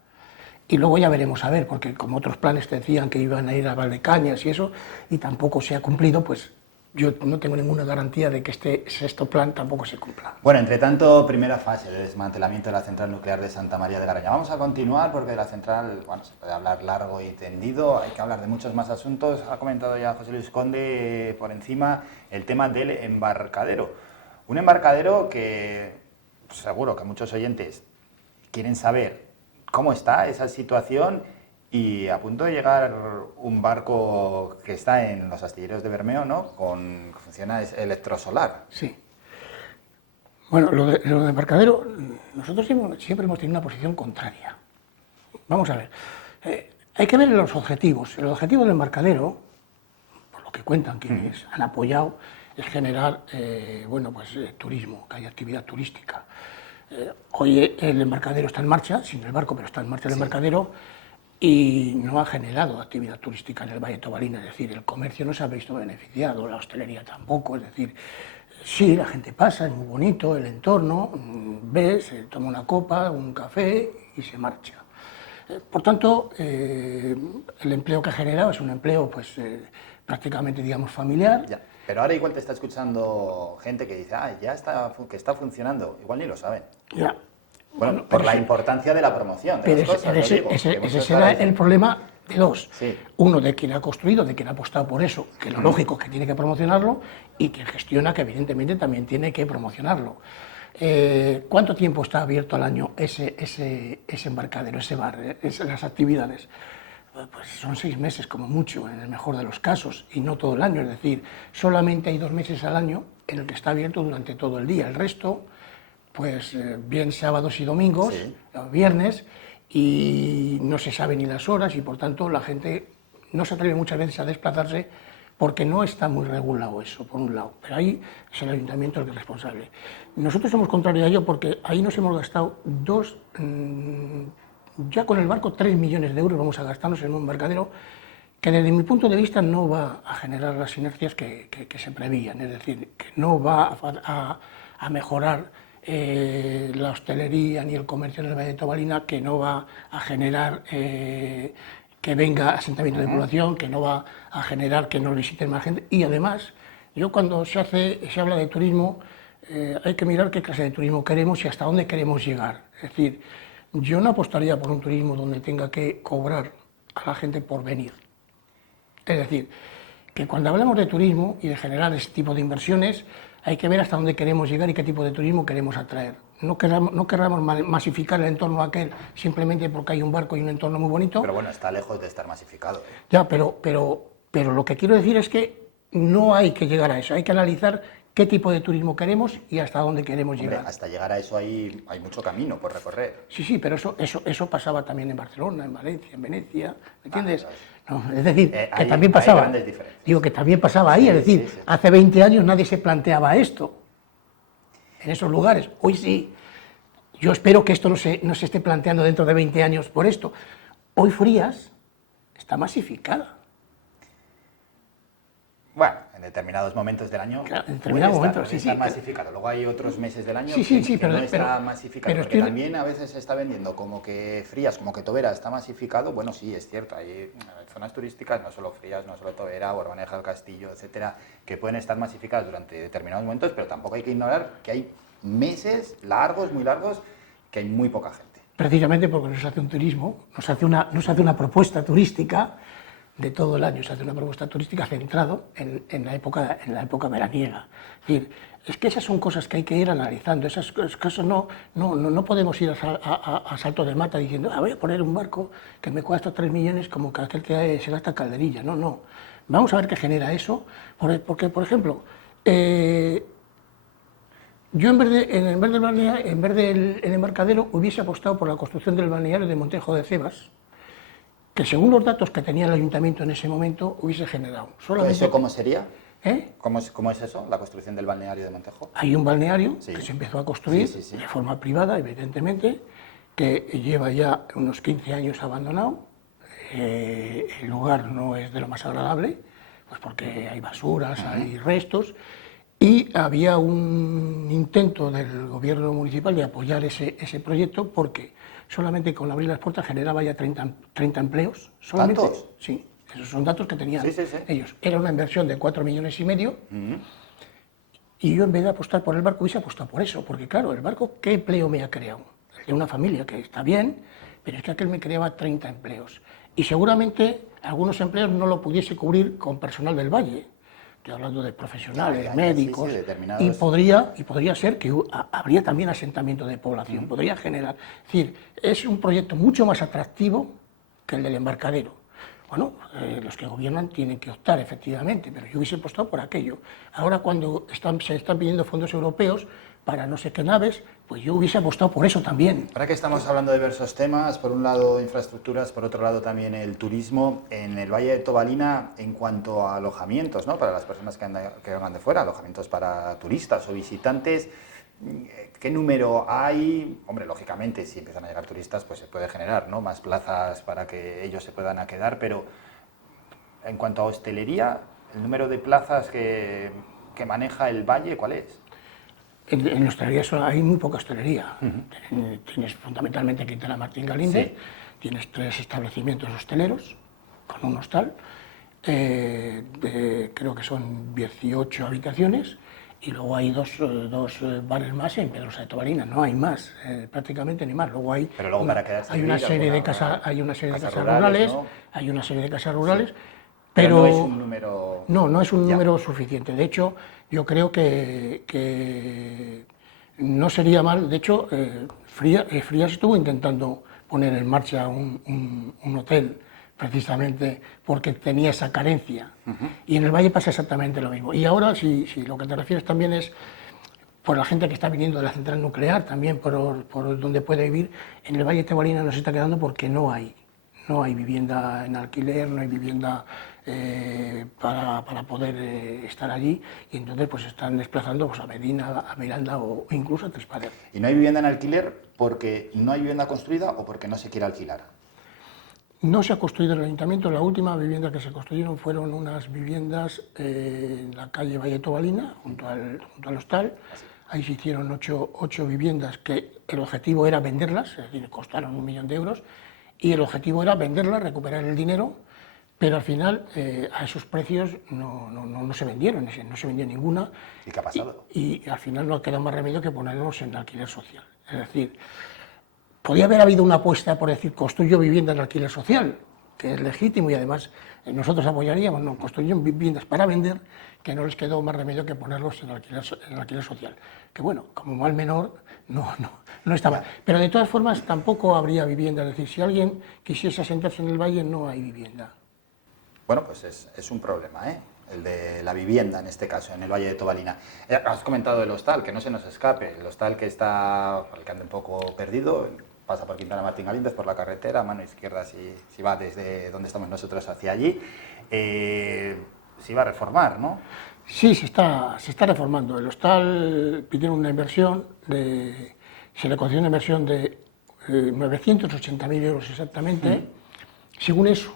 Y luego ya veremos a ver, porque como otros planes te decían que iban a ir a Valdecañas y eso, y tampoco se ha cumplido, pues yo no tengo ninguna garantía de que este 6º plan tampoco se cumpla. Bueno, entre tanto, primera fase de desmantelamiento de la central nuclear de Santa María de Garoña. Vamos a continuar porque de la central, bueno, se puede hablar largo y tendido, hay que hablar de muchos más asuntos. Ha comentado ya José Luis Conde por encima el tema del embarcadero. Un embarcadero que pues, seguro que muchos oyentes quieren saber cómo está esa situación. Y a punto de llegar un barco que está en los astilleros de Bermeo, ¿no? Funciona electrosolar. Sí. Bueno, lo de embarcadero, nosotros siempre hemos tenido una posición contraria. Vamos a ver, hay que ver los objetivos. El objetivo del embarcadero, por lo que cuentan quienes han apoyado, es generar, turismo, que haya actividad turística. Hoy el embarcadero está en marcha, sin el barco, pero está en marcha el embarcadero, y no ha generado actividad turística en el Valle de Tobalina, es decir, el comercio no se ha visto beneficiado, la hostelería tampoco, es decir, sí, la gente pasa, es muy bonito el entorno, ves, se toma una copa, un café y se marcha. Por tanto, el empleo que ha generado es un empleo prácticamente, digamos, familiar. Ya. Pero ahora igual te está escuchando gente que dice, que está funcionando, igual ni lo saben. Ya. Bueno, por la importancia de la promoción de las cosas, ese será el problema de dos. Sí. Uno, de quien ha construido, de quien ha apostado por eso, que lo lógico es que tiene que promocionarlo, y quien gestiona, que evidentemente también tiene que promocionarlo. ¿Cuánto tiempo está abierto al año ese embarcadero, ese bar, las actividades? Pues son 6 meses como mucho, en el mejor de los casos, y no todo el año. Es decir, solamente hay 2 meses al año en el que está abierto durante todo el día. El resto, pues bien sábados y domingos, sí, viernes, y no se sabe ni las horas, y por tanto la gente no se atreve muchas veces a desplazarse porque no está muy regulado eso, por un lado, pero ahí es el ayuntamiento el que es responsable. Nosotros somos contrarios a ello porque ahí nos hemos gastado ya con el barco 3 millones de euros vamos a gastarnos en un embarcadero que desde mi punto de vista no va a generar las sinergias que se prevían, es decir, que no va a mejorar la hostelería ni el comercio en el Valle de Tobalina, que no va a generar que venga asentamiento de población, que no va a generar que nos visiten más gente. Y además, yo cuando se habla de turismo, hay que mirar qué clase de turismo queremos y hasta dónde queremos llegar. Es decir, yo no apostaría por un turismo donde tenga que cobrar a la gente por venir. Es decir, que cuando hablamos de turismo y de generar ese tipo de inversiones, hay que ver hasta dónde queremos llegar y qué tipo de turismo queremos atraer. No querramos masificar el entorno aquel simplemente porque hay un barco y un entorno muy bonito. Pero bueno, está lejos de estar masificado. Ya, pero lo que quiero decir es que no hay que llegar a eso, hay que analizar qué tipo de turismo queremos y hasta dónde queremos llegar. Hasta llegar a eso hay mucho camino por recorrer. Sí, pero eso pasaba también en Barcelona, en Valencia, en Venecia, ¿me entiendes? No, es decir, que también pasaba. Hay grandes diferencias. Digo que también pasaba ahí, es decir, hace 20 años nadie se planteaba esto en esos lugares. Hoy sí. Yo espero que esto no se esté planteando dentro de 20 años por esto. Hoy Frías está masificada. Bueno, en determinados momentos del año Claro, en determinados momentos, sí, está sí, masificado. Luego hay otros meses del año sí, que no está masificado. pero Porque también a veces se está vendiendo como que Frías, como que Tobera está masificado. Bueno, sí, es cierto, hay zonas turísticas, no solo Frías, no solo Tobera, Borbaneja, el Castillo, etcétera, que pueden estar masificadas durante determinados momentos, pero tampoco hay que ignorar que hay meses largos, muy largos, que hay muy poca gente. Precisamente porque nos hace un turismo, nos hace una propuesta turística de todo el año, se hace una propuesta turística centrado en la época veraniega. Es decir, es que esas son cosas que hay que ir analizando, esas cosas no podemos ir a salto de mata diciendo, voy a poner un barco que me cuesta 3 millones como que aquel que se gasta en Calderilla. No. Vamos a ver qué genera eso, porque, por ejemplo, yo en vez del embarcadero hubiese apostado por la construcción del balneario de Montejo de Cebas, que según los datos que tenía el ayuntamiento en ese momento hubiese generado. ¿Eso cómo sería? ¿Eh? ¿Cómo es eso, la construcción del balneario de Montejo? Hay un balneario que se empezó a construir de forma privada, evidentemente, que lleva ya unos 15 años abandonado. El lugar no es de lo más agradable, pues porque hay basuras, hay restos, y había un intento del gobierno municipal de apoyar ese proyecto porque solamente con abrir las puertas generaba ya 30 empleos. Solamente, ¿Tantos? Sí, esos son datos que tenían Sí. ellos. Era una inversión de 4,5 millones. Y yo en vez de apostar por el barco hubiese apostado por eso, porque claro, el barco, ¿qué empleo me ha creado? El de una familia, que está bien, pero es que aquel me creaba 30 empleos. Y seguramente algunos empleos no lo pudiese cubrir con personal del Valle. Estoy hablando de profesionales, médicos, y podría ser que habría también asentamiento de población, podría generar. Es decir, es un proyecto mucho más atractivo que el del embarcadero. Bueno, los que gobiernan tienen que optar, efectivamente, pero yo hubiese apostado por aquello. Ahora, cuando se están pidiendo fondos europeos para no sé qué naves, pues yo hubiese apostado por eso también. Ahora que estamos hablando de diversos temas, por un lado infraestructuras, por otro lado también el turismo, en el Valle de Tobalina, en cuanto a alojamientos, ¿no?, para las personas que vengan de fuera, alojamientos para turistas o visitantes, ¿qué número hay? Hombre, lógicamente, si empiezan a llegar turistas, pues se puede generar, ¿no?, más plazas para que ellos se puedan quedar, pero en cuanto a hostelería, el número de plazas que maneja el Valle, ¿cuál es? En hostelería hay muy poca hostelería. Tienes fundamentalmente Quintana Martín Galinde, tienes 3 establecimientos hosteleros con un hostal, creo que son 18 habitaciones, y luego hay dos bares más en Pedrosa de Tobalina, no hay más, prácticamente ni más. Luego hay, pero luego para quedarse hay una serie de casas rurales, ¿no? Hay una serie de casas rurales, pero no es un número... No es un número suficiente. De hecho, yo creo que no sería mal. De hecho, Frías estuvo intentando poner en marcha un hotel precisamente porque tenía esa carencia. Y en el Valle pasa exactamente lo mismo. Y ahora, si lo que te refieres también es por la gente que está viniendo de la central nuclear, también por donde puede vivir, en el Valle de Tobalina no se está quedando porque no hay vivienda en alquiler, no hay vivienda para poder estar allí, y entonces pues están desplazando pues, a Medina, a Miranda o incluso a Trespader. ¿Y no hay vivienda en alquiler porque no hay vivienda construida o porque no se quiere alquilar? No se ha construido en el ayuntamiento. La última vivienda que se construyeron fueron unas viviendas en la calle Valle Tobalina, junto al hostal. Ahí se hicieron 8 viviendas que el objetivo era venderlas, es decir, costaron 1 millón de euros, y el objetivo era venderlas, recuperar el dinero, pero al final a esos precios no se vendieron, no se vendió ninguna. ¿Y qué ha pasado? Y al final no ha quedado más remedio que ponerlos en alquiler social. Es decir, podía haber habido una apuesta por decir construyo vivienda en alquiler social, que es legítimo y además nosotros apoyaríamos, no, construyeron viviendas para vender, que no les quedó más remedio que ponerlos en alquiler social. Que bueno, como mal menor, no estaba. Pero de todas formas tampoco habría vivienda, es decir, si alguien quisiese asentarse en el Valle no hay vivienda. Bueno, pues es un problema, el de la vivienda en este caso, en el Valle de Tobalina. Has comentado el hostal, que no se nos escape, el hostal que está, para el que anda un poco perdido, pasa por Quintana Martín Galíndez, por la carretera, a mano izquierda si va desde donde estamos nosotros hacia allí, se iba a reformar, ¿no? Sí, se está reformando. El hostal pidieron una inversión de se le concedió una inversión de 980.000 euros exactamente. Según eso,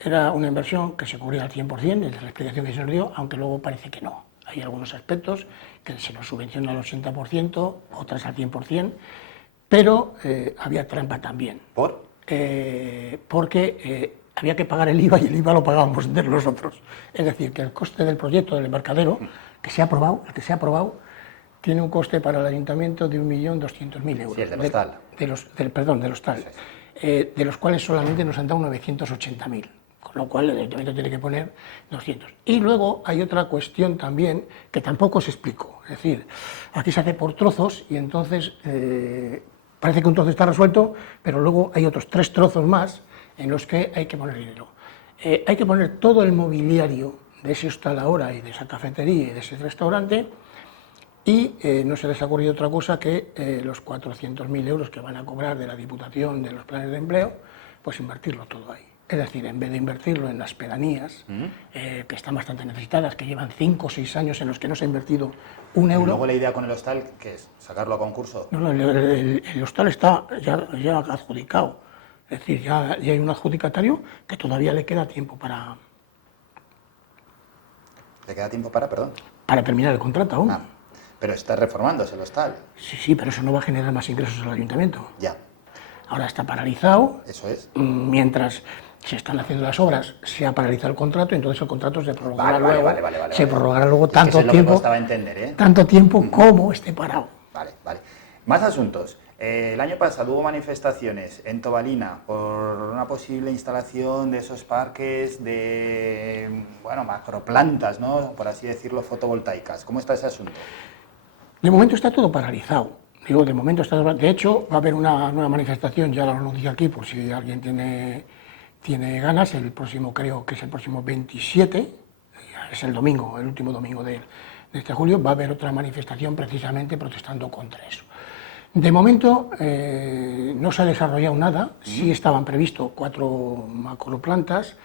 era una inversión que se cubría al 100%, es la explicación que se nos dio, aunque luego parece que no. Hay algunos aspectos que se nos subvenciona al 80%, otras al 100%, pero había trampa también. ¿Por? Porque había que pagar el IVA y el IVA lo pagábamos nosotros. Es decir, que el coste del proyecto del embarcadero, que se ha aprobado, el que se ha aprobado, tiene un coste para el ayuntamiento de 1.200.000 euros. Sí, el de los TAL. De los TAL. De los cuales solamente nos han dado 980.000. Con lo cual el ayuntamiento tiene que poner 200. Y luego hay otra cuestión también que tampoco se explicó. Es decir, aquí se hace por trozos y entonces parece que un trozo está resuelto, pero luego hay otros 3 trozos más en los que hay que poner dinero. Hay que poner todo el mobiliario de ese hostal ahora y de esa cafetería y de ese restaurante, y no se les ha ocurrido otra cosa que los 400.000 euros que van a cobrar de la Diputación de los planes de empleo, pues invertirlo todo ahí. Es decir, en vez de invertirlo en las pedanías, que están bastante necesitadas, que llevan 5 o 6 años en los que no se ha invertido un euro. ¿Y luego la idea con el hostal qué es? ¿Sacarlo a concurso? No, el hostal está ya adjudicado. Es decir, ya hay un adjudicatario que todavía le queda tiempo para... ¿Le queda tiempo para, perdón? Para terminar el contrato aún. Ah, pero está reformándose el hostal. Sí, pero eso no va a generar más ingresos al ayuntamiento. Ya. Ahora está paralizado. Eso es. Mientras se están haciendo las obras, se ha paralizado el contrato, entonces el contrato se prorrogará Vale. prorrogará luego Es tanto que eso es lo que tiempo, costaba entender, ¿eh? tanto tiempo como esté parado. Vale. Más asuntos. El año pasado hubo manifestaciones en Tobalina por una posible instalación de esos parques de, bueno, macroplantas, ¿no? Por así decirlo, fotovoltaicas. ¿Cómo está ese asunto? De momento está todo paralizado. Digo, de momento está... De hecho, va a haber una nueva manifestación, ya lo anuncio aquí, por si alguien tiene ganas, el próximo, creo que es el próximo 27, es el domingo, el último domingo de este julio, va a haber otra manifestación precisamente protestando contra eso. De momento no se ha desarrollado nada, sí estaban previstos 4 macroplantas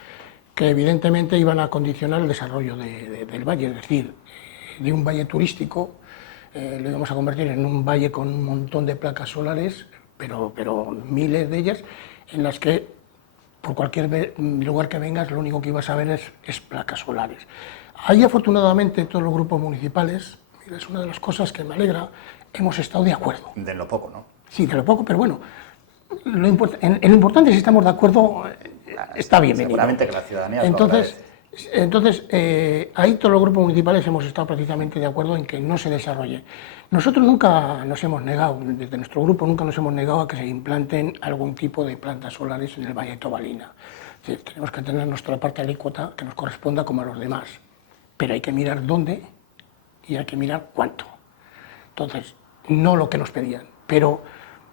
que evidentemente iban a condicionar el desarrollo del valle, es decir, de un valle turístico lo íbamos a convertir en un valle con un montón de placas solares, pero miles de ellas, en las que por cualquier lugar que vengas lo único que ibas a ver es placas solares. Ahí afortunadamente todos los grupos municipales, mira, es una de las cosas que me alegra, hemos estado de acuerdo. De lo poco, ¿no? Sí, de lo poco, pero bueno, en lo importante si estamos de acuerdo está bienvenido. Seguramente que la ciudadanía Entonces, ahí todos los grupos municipales hemos estado precisamente de acuerdo en que no se desarrolle. Nosotros nunca nos hemos negado, desde nuestro grupo nunca nos hemos negado a que se implanten algún tipo de plantas solares en el Valle de Tobalina. Es decir, tenemos que tener nuestra parte alícuota que nos corresponda como a los demás, pero hay que mirar dónde y hay que mirar cuánto. Entonces, no lo que nos pedían, pero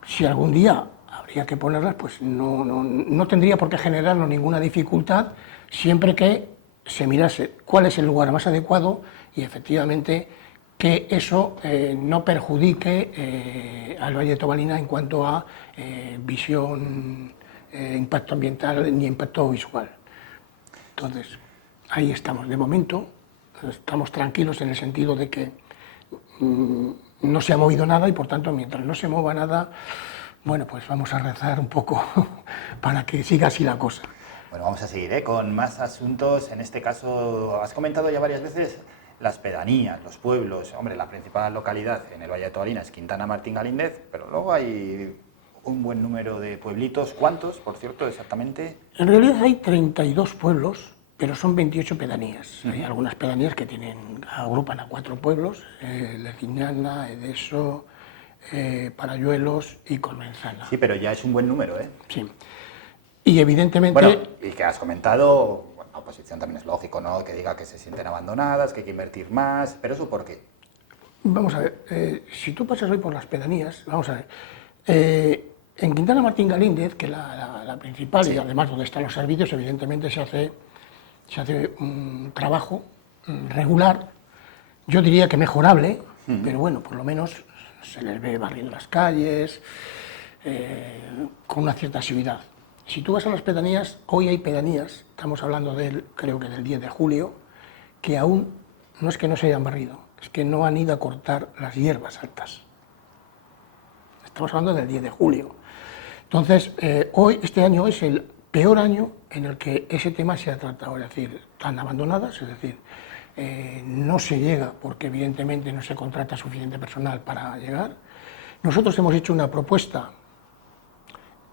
si algún día habría que ponerlas, pues no tendría por qué generarnos ninguna dificultad, siempre que se mirase cuál es el lugar más adecuado y efectivamente que eso no perjudique al Valle de Tobalina en cuanto a visión, impacto ambiental ni impacto visual. Entonces, ahí estamos. De momento, estamos tranquilos en el sentido de que no se ha movido nada y por tanto, mientras no se mueva nada, bueno, pues vamos a rezar un poco para que siga así la cosa. Bueno, vamos a seguir con más asuntos. En este caso, has comentado ya varias veces las pedanías, los pueblos. Hombre, la principal localidad en el Valle de Tobalina es Quintana Martín Galíndez, pero luego hay un buen número de pueblitos. ¿Cuántos, por cierto, exactamente? En realidad hay 32 pueblos, pero son 28 pedanías. Hay algunas pedanías que agrupan a 4 pueblos, Leciñana, Edeso, Parayuelos y Colmenzana. Sí, pero ya es un buen número, ¿eh? Sí. Y evidentemente... Bueno, y que has comentado, bueno, la oposición también es lógico, ¿no? Que diga que se sienten abandonadas, que hay que invertir más, pero ¿eso por qué? Vamos a ver, si tú pasas hoy por las pedanías, vamos a ver, en Quintana Martín Galíndez, que es la principal, sí, y además donde están los servicios, evidentemente se hace un trabajo regular, yo diría que mejorable, pero bueno, por lo menos se les ve barriendo las calles, con una cierta asiduidad. Si tú vas a las pedanías, hoy hay pedanías, estamos hablando creo que del 10 de julio, que aún no es que no se hayan barrido, es que no han ido a cortar las hierbas altas. estamos hablando del 10 de julio. Entonces, este año es el peor año en el que ese tema se ha tratado, es decir, están abandonadas, es decir, no se llega porque evidentemente no se contrata suficiente personal para llegar. Nosotros hemos hecho una propuesta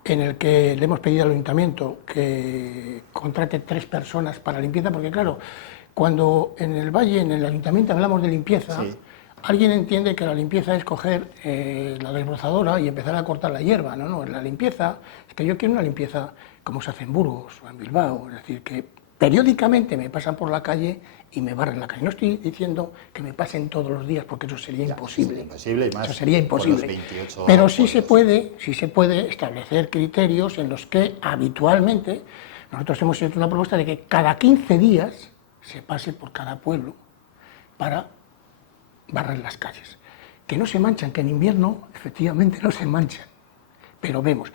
en el que le hemos pedido al ayuntamiento que contrate 3 personas para limpieza, porque claro, cuando en el valle, en el ayuntamiento hablamos de limpieza, sí, alguien entiende que la limpieza es coger la desbrozadora y empezar a cortar la hierba. No, no, la limpieza es que yo quiero una limpieza como se hace en Burgos o en Bilbao, es decir, que periódicamente me pasan por la calle y me barren la calle. No estoy diciendo que me pasen todos los días porque eso sería imposible. Imposible y más. Eso sería imposible. 28 pero sí se puede establecer criterios en los que habitualmente nosotros hemos hecho una propuesta de que cada 15 días se pase por cada pueblo para barrer las calles. Que no se manchan, que en invierno efectivamente no se manchan, pero vemos,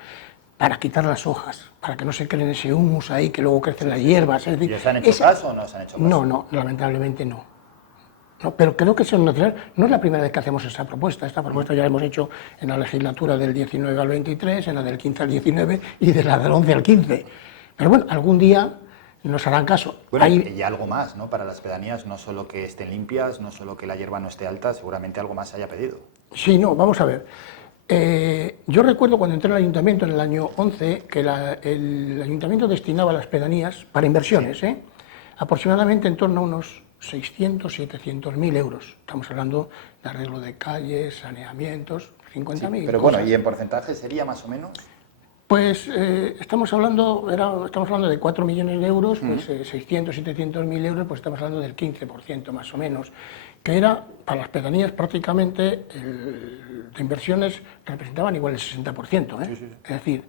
para quitar las hojas, para que no se creen ese humus ahí que luego crecen las hierbas. Es decir, ¿y os han hecho caso o no os han hecho caso? No, lamentablemente no. Pero creo que no es la primera vez que hacemos esa propuesta. Esta propuesta ya la hemos hecho en la legislatura del 19 al 23, en la del 15 al 19 y de la del 11 al 15. Pero bueno, algún día nos harán caso. Bueno, y algo más, ¿no? Para las pedanías, no solo que estén limpias, no solo que la hierba no esté alta, seguramente algo más se haya pedido. Sí, no, vamos a ver. Yo recuerdo cuando entré al ayuntamiento en el año 11 que el ayuntamiento destinaba a las pedanías para inversiones, aproximadamente en torno a unos 600, 700.000 euros. Estamos hablando de arreglo de calles, saneamientos, 50.000. Sí, pero bueno, ¿y en porcentaje sería más o menos? Pues estamos hablando de 4 millones de euros, pues 600, 700.000 euros, pues estamos hablando del 15% más o menos, que era, para las pedanías prácticamente, de inversiones representaban igual el 60%, Sí, sí. Es decir,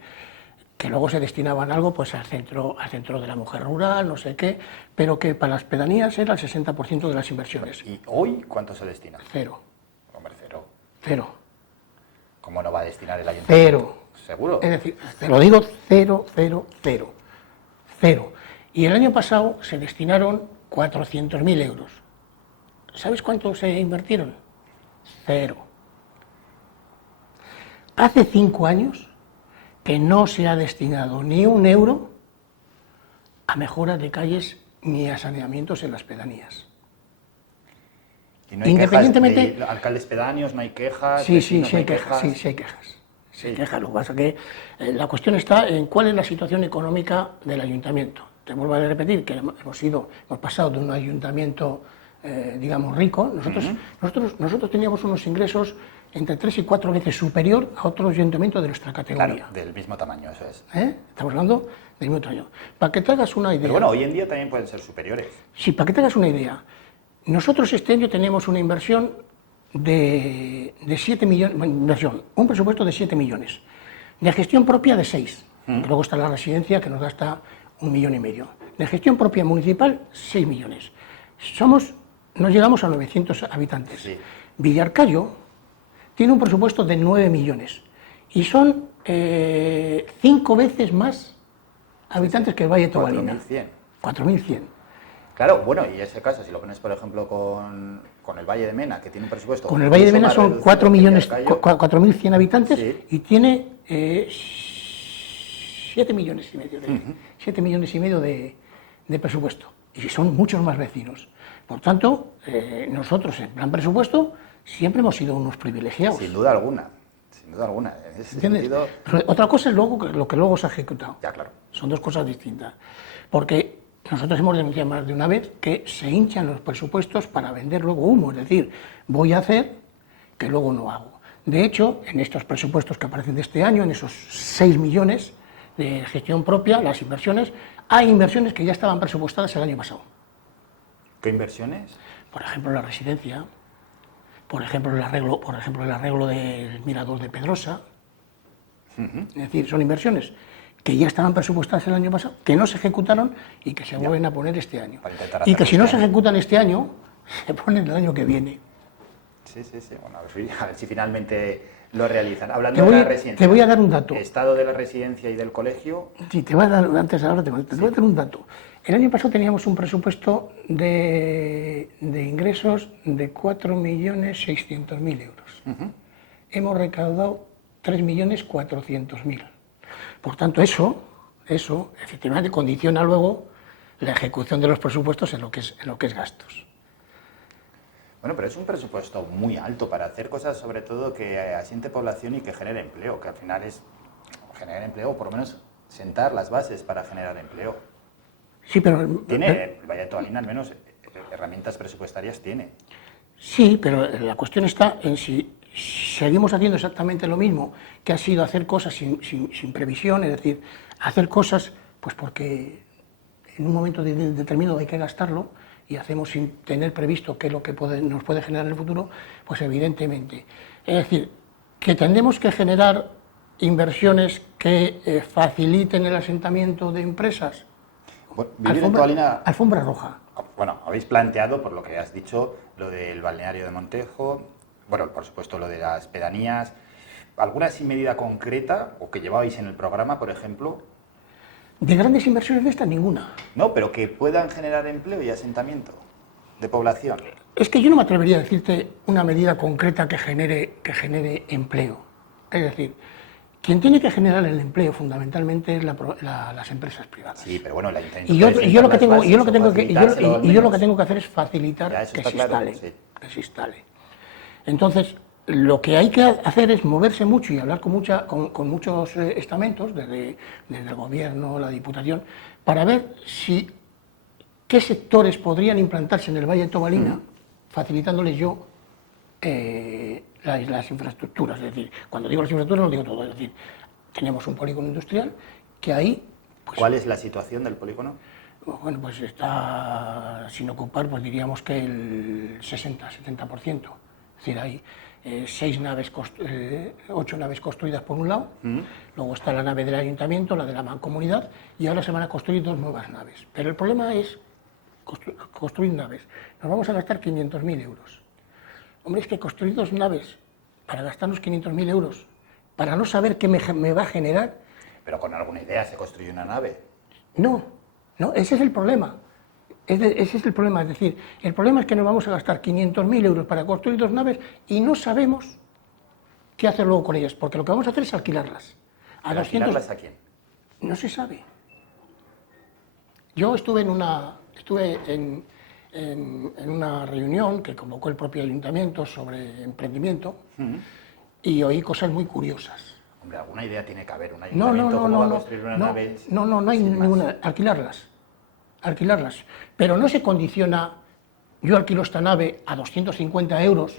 que luego se destinaban algo pues al centro de la mujer rural, no sé qué, pero que para las pedanías era el 60% de las inversiones. ¿Y hoy cuánto se destina? 0. Hombre, 0. 0. ¿Cómo no va a destinar el ayuntamiento? 0. ¿Seguro? Es decir, te lo digo, 0, 0, 0. 0. Y el año pasado se destinaron 400.000 euros. ¿Sabes cuánto se invirtieron? 0. Hace 5 años que no se ha destinado ni un euro a mejoras de calles ni a saneamientos en las pedanías. ¿Y no hay independientemente quejas de alcaldes pedáneos, no hay quejas? Sí, hay quejas. Sí, hay quejas. Sí. Lo que pasa es que la cuestión está en cuál es la situación económica del ayuntamiento. Te vuelvo a repetir que hemos pasado de un ayuntamiento, digamos, rico. Nosotros teníamos unos ingresos entre 3 y 4 veces superior a otros ayuntamientos de nuestra categoría. Claro, del mismo tamaño, eso es. Estamos hablando del mismo tamaño. Para que te hagas una idea... Pero bueno, hoy en día también pueden ser superiores. Sí, para que te hagas una idea. Nosotros este año tenemos una inversión de 7 millones, un presupuesto de 7 millones, de gestión propia de 6, luego está la residencia que nos da hasta 1,5 millones, de gestión propia municipal 6 millones, nos llegamos a 900 habitantes. Sí. Villarcayo tiene un presupuesto de 9 millones y son 5 veces más habitantes que el Valle de Tobalina. 4.100. 4.100. Claro, bueno, y ese caso, si lo pones, por ejemplo, con el Valle de Mena, que tiene un presupuesto... Con el Valle de Mena son 4.100.000 habitantes, sí, y tiene 7 millones y medio, 7 millones y medio de presupuesto. Y son muchos más vecinos. Por tanto, nosotros en plan presupuesto siempre hemos sido unos privilegiados. Sin duda alguna. En ese sentido... Pero otra cosa es lo que luego se ha ejecutado. Ya, claro. Son dos cosas distintas. Porque nosotros hemos denunciado más de una vez que se hinchan los presupuestos para vender luego humo, es decir, voy a hacer que luego no hago. De hecho, en estos presupuestos que aparecen de este año, en esos 6 millones de gestión propia, las inversiones, hay inversiones que ya estaban presupuestadas el año pasado. ¿Qué inversiones? Por ejemplo, la residencia, por ejemplo, el arreglo del mirador de Pedrosa. Es decir, son inversiones que ya estaban presupuestadas el año pasado, que no se ejecutaron y que se vuelven a poner este año. Y que si no se ejecutan este año, se ponen el año que viene. Sí. Bueno, a ver si finalmente lo realizan. Hablando de la residencia. Te voy a dar un dato. Estado de la residencia y del colegio. Sí, te voy a dar, antes ahora te voy a dar un dato. El año pasado teníamos un presupuesto de ingresos de 4.600.000 euros. Hemos recaudado 3.400.000. Por tanto, eso efectivamente condiciona luego la ejecución de los presupuestos en lo que es gastos. Bueno, pero es un presupuesto muy alto para hacer cosas, sobre todo, que asiente población y que genere empleo, que al final es generar empleo, o por lo menos sentar las bases para generar empleo. Sí, pero... Tiene, el Valle de Tobalina al menos herramientas presupuestarias tiene. Sí, pero la cuestión está en si seguimos haciendo exactamente lo mismo, que ha sido hacer cosas sin previsión, es decir, hacer cosas pues porque en un momento determinado hay que gastarlo y hacemos sin tener previsto qué es lo que nos puede generar en el futuro, pues evidentemente. Es decir, que tendremos que generar inversiones que faciliten el asentamiento de empresas. Bueno, vivir en Tobalina... Alfombra roja. Bueno, habéis planteado, por lo que has dicho, lo del balneario de Montejo, bueno, por supuesto lo de las pedanías. ¿Alguna así medida concreta o que llevabais en el programa, por ejemplo? De grandes inversiones de estas, ninguna. No, pero que puedan generar empleo y asentamiento de población. Es que yo no me atrevería a decirte una medida concreta que genere empleo. Es decir, quien tiene que generar el empleo fundamentalmente es las empresas privadas. Sí, pero bueno, la intención. Y yo lo que tengo que hacer es facilitar que se instale. Entonces, lo que hay que hacer es moverse mucho y hablar con muchos estamentos, desde el gobierno, la Diputación, para ver qué sectores podrían implantarse en el Valle de Tobalina, facilitándoles yo las infraestructuras. Es decir, cuando digo las infraestructuras no digo todo, es decir, tenemos un polígono industrial que ahí... Pues, ¿cuál es la situación del polígono? Bueno, pues está sin ocupar, pues diríamos que el 60-70%. Es decir, hay 8 naves construidas por un lado, luego está la nave del ayuntamiento, la de la mancomunidad, y ahora se van a construir 2 nuevas naves. Pero el problema es construir naves. Nos vamos a gastar 500.000 euros. Hombre, es que construir 2 naves para gastarnos 500.000 euros, para no saber qué me va a generar... Pero con alguna idea se construye una nave. No, ese es el problema. Ese es el problema, es decir, el problema es que nos vamos a gastar 500.000 euros para construir 2 naves y no sabemos qué hacer luego con ellas, porque lo que vamos a hacer es alquilarlas. ¿Alquilarlas a quién? No se sabe. Yo estuve en una reunión que convocó el propio ayuntamiento sobre emprendimiento y oí cosas muy curiosas. Hombre, alguna idea tiene que haber, un ayuntamiento cómo va a construir una nave. No hay ninguna. Alquilarlas. Pero no se condiciona, yo alquilo esta nave a 250 euros,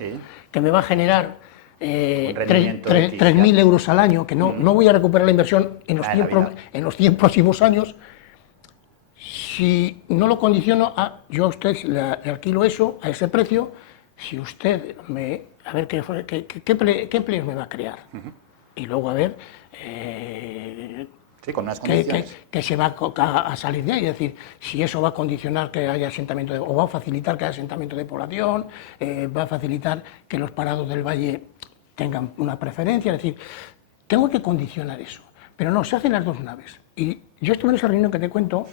que me va a generar 3.000 euros al año, que no voy a recuperar la inversión en los 100 próximos años. Si no lo condiciono yo a usted le alquilo eso a ese precio, si usted a ver qué empleos me va a crear. Y luego a ver con unas condiciones. Que se va a salir de ahí, es decir, si eso va a condicionar que haya asentamiento o va a facilitar que haya asentamiento de población, va a facilitar que los parados del valle tengan una preferencia, es decir, tengo que condicionar eso. Pero no, se hacen las 2 naves. Y yo estuve en esa reunión que te cuento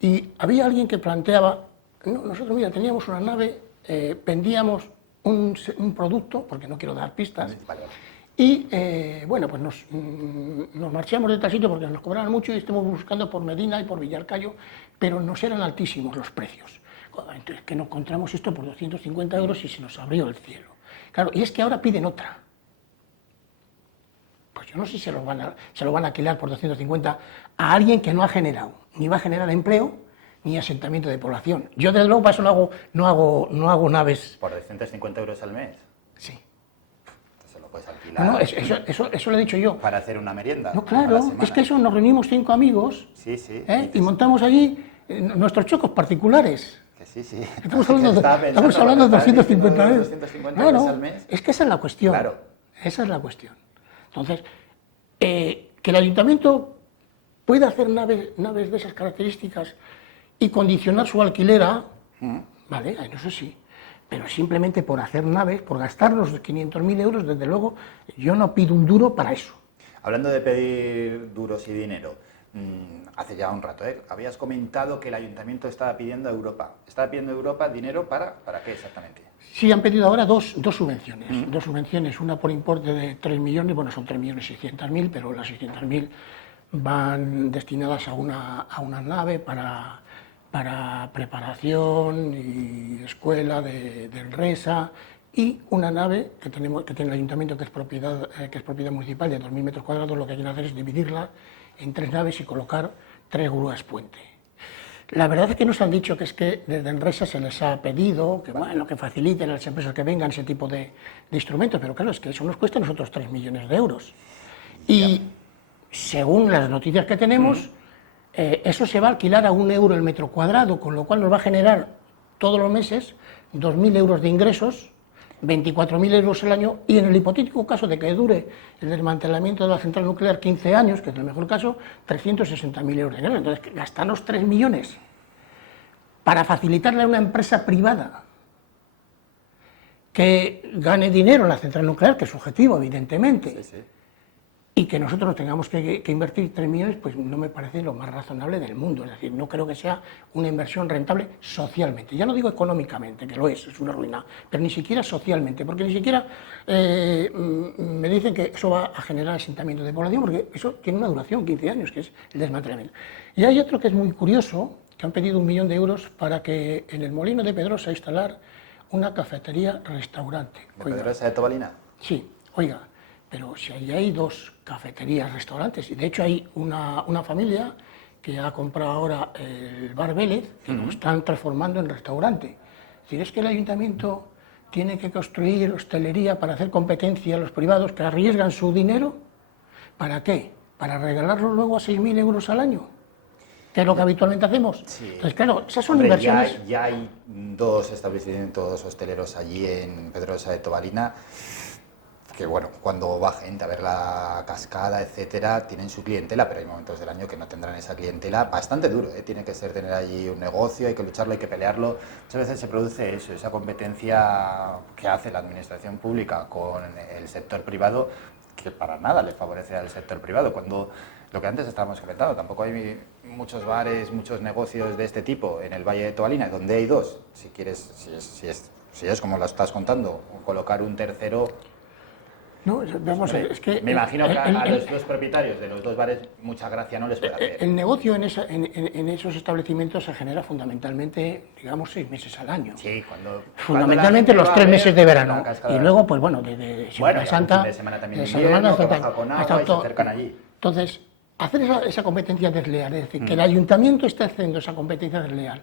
y había alguien que planteaba, nosotros mira, teníamos una nave, vendíamos un producto, porque no quiero dar pistas, y bueno, pues nos marchamos de tal sitio porque nos cobraban mucho y estuvimos buscando por Medina y por Villarcayo, pero nos eran altísimos los precios. Entonces, que nos encontramos esto por 250 euros y se nos abrió el cielo. Claro, y es que ahora piden otra. Pues yo no sé si se lo van a alquilar por 250 a alguien que no ha generado, ni va a generar empleo, ni asentamiento de población. Yo, desde luego, para eso no hago naves. ¿Por 250 euros al mes? Sí. Puedes alquilar. No, eso lo he dicho yo. Para hacer una merienda. No, claro, es que eso nos reunimos 5 amigos y montamos allí nuestros chocos particulares. Que sí. Estamos hablando de 250 euros. Al mes. Es que esa es la cuestión. Claro. Esa es la cuestión. Entonces, que el ayuntamiento pueda hacer naves de esas características y condicionar su alquiler vale, eso sí. Pero simplemente por hacer naves, por gastar los 500.000 euros, desde luego, yo no pido un duro para eso. Hablando de pedir duros y dinero, hace ya un rato, habías comentado que el ayuntamiento estaba pidiendo a Europa. ¿Estaba pidiendo a Europa dinero para qué exactamente? Sí, han pedido ahora dos subvenciones. Dos subvenciones, una por importe de 3 millones, bueno, son 3.600.000, pero las 600.000 van destinadas a una nave para preparación y escuela del RESA, y una nave que tiene el ayuntamiento, que es propiedad municipal, de 2.000 metros cuadrados. Lo que quieren hacer es dividirla en 3 naves y colocar 3 grúas puente. La verdad es que nos han dicho que es que desde Enresa se les ha pedido que, bueno, que faciliten a las empresas que vengan ese tipo de instrumentos, pero claro, es que eso nos cuesta a nosotros 3 millones de euros. Y según las noticias que tenemos, eso se va a alquilar a 1 euro el metro cuadrado, con lo cual nos va a generar todos los meses 2.000 euros de ingresos, 24.000 euros al año, y en el hipotético caso de que dure el desmantelamiento de la central nuclear 15 años, que es el mejor caso, 360.000 euros de ingresos. Entonces, gastarnos 3 millones para facilitarle a una empresa privada que gane dinero en la central nuclear, que es su objetivo, evidentemente, y que nosotros tengamos que invertir 3 millones, pues no me parece lo más razonable del mundo. Es decir, no creo que sea una inversión rentable socialmente. Ya no digo económicamente, que lo es una ruina, pero ni siquiera socialmente, porque ni siquiera me dicen que eso va a generar asentamiento de población, porque eso tiene una duración, 15 años, que es el desmantelamiento. Y hay otro que es muy curioso, que han pedido 1 millón de euros para que en el Molino de Pedrosa instalar una cafetería-restaurante. ¿De Pedrosa de Tobalina? Sí, oiga. Pero si ahí hay 2 cafeterías, restaurantes, y de hecho hay una familia que ha comprado ahora el Bar Vélez, que lo están transformando en restaurante. Es decir, es que el ayuntamiento tiene que construir hostelería para hacer competencia a los privados que arriesgan su dinero. ¿Para qué? ¿Para regalarlo luego a 6.000 euros al año? Que es lo que habitualmente hacemos. Sí. Entonces, claro, esas son inversiones. Ya hay 2 establecimientos hosteleros allí en Pedrosa de Tobalina, que bueno, cuando va gente a ver la cascada, etcétera, tienen su clientela, pero hay momentos del año que no tendrán esa clientela. Bastante duro, tiene que ser tener allí un negocio, hay que lucharlo, hay que pelearlo. Muchas veces se produce eso, esa competencia que hace la administración pública con el sector privado, que para nada le favorece al sector privado, cuando lo que antes estábamos comentando, tampoco hay muchos bares, muchos negocios de este tipo en el Valle de Tobalina, donde hay 2. Si quieres, si es como lo estás contando, colocar un tercero. No, vamos a ver, es que... Me imagino que a los 2 propietarios de los 2 bares mucha gracia no les puede hacer. El negocio en esos establecimientos se genera fundamentalmente, digamos, 6 meses al año. Sí, fundamentalmente los 3 meses de verano. Y luego, pues bueno, de Semana Santa... de semana también de invierno, que baja con agua y se acercan allí. Entonces, hacer esa competencia desleal, es decir, que el ayuntamiento esté haciendo esa competencia desleal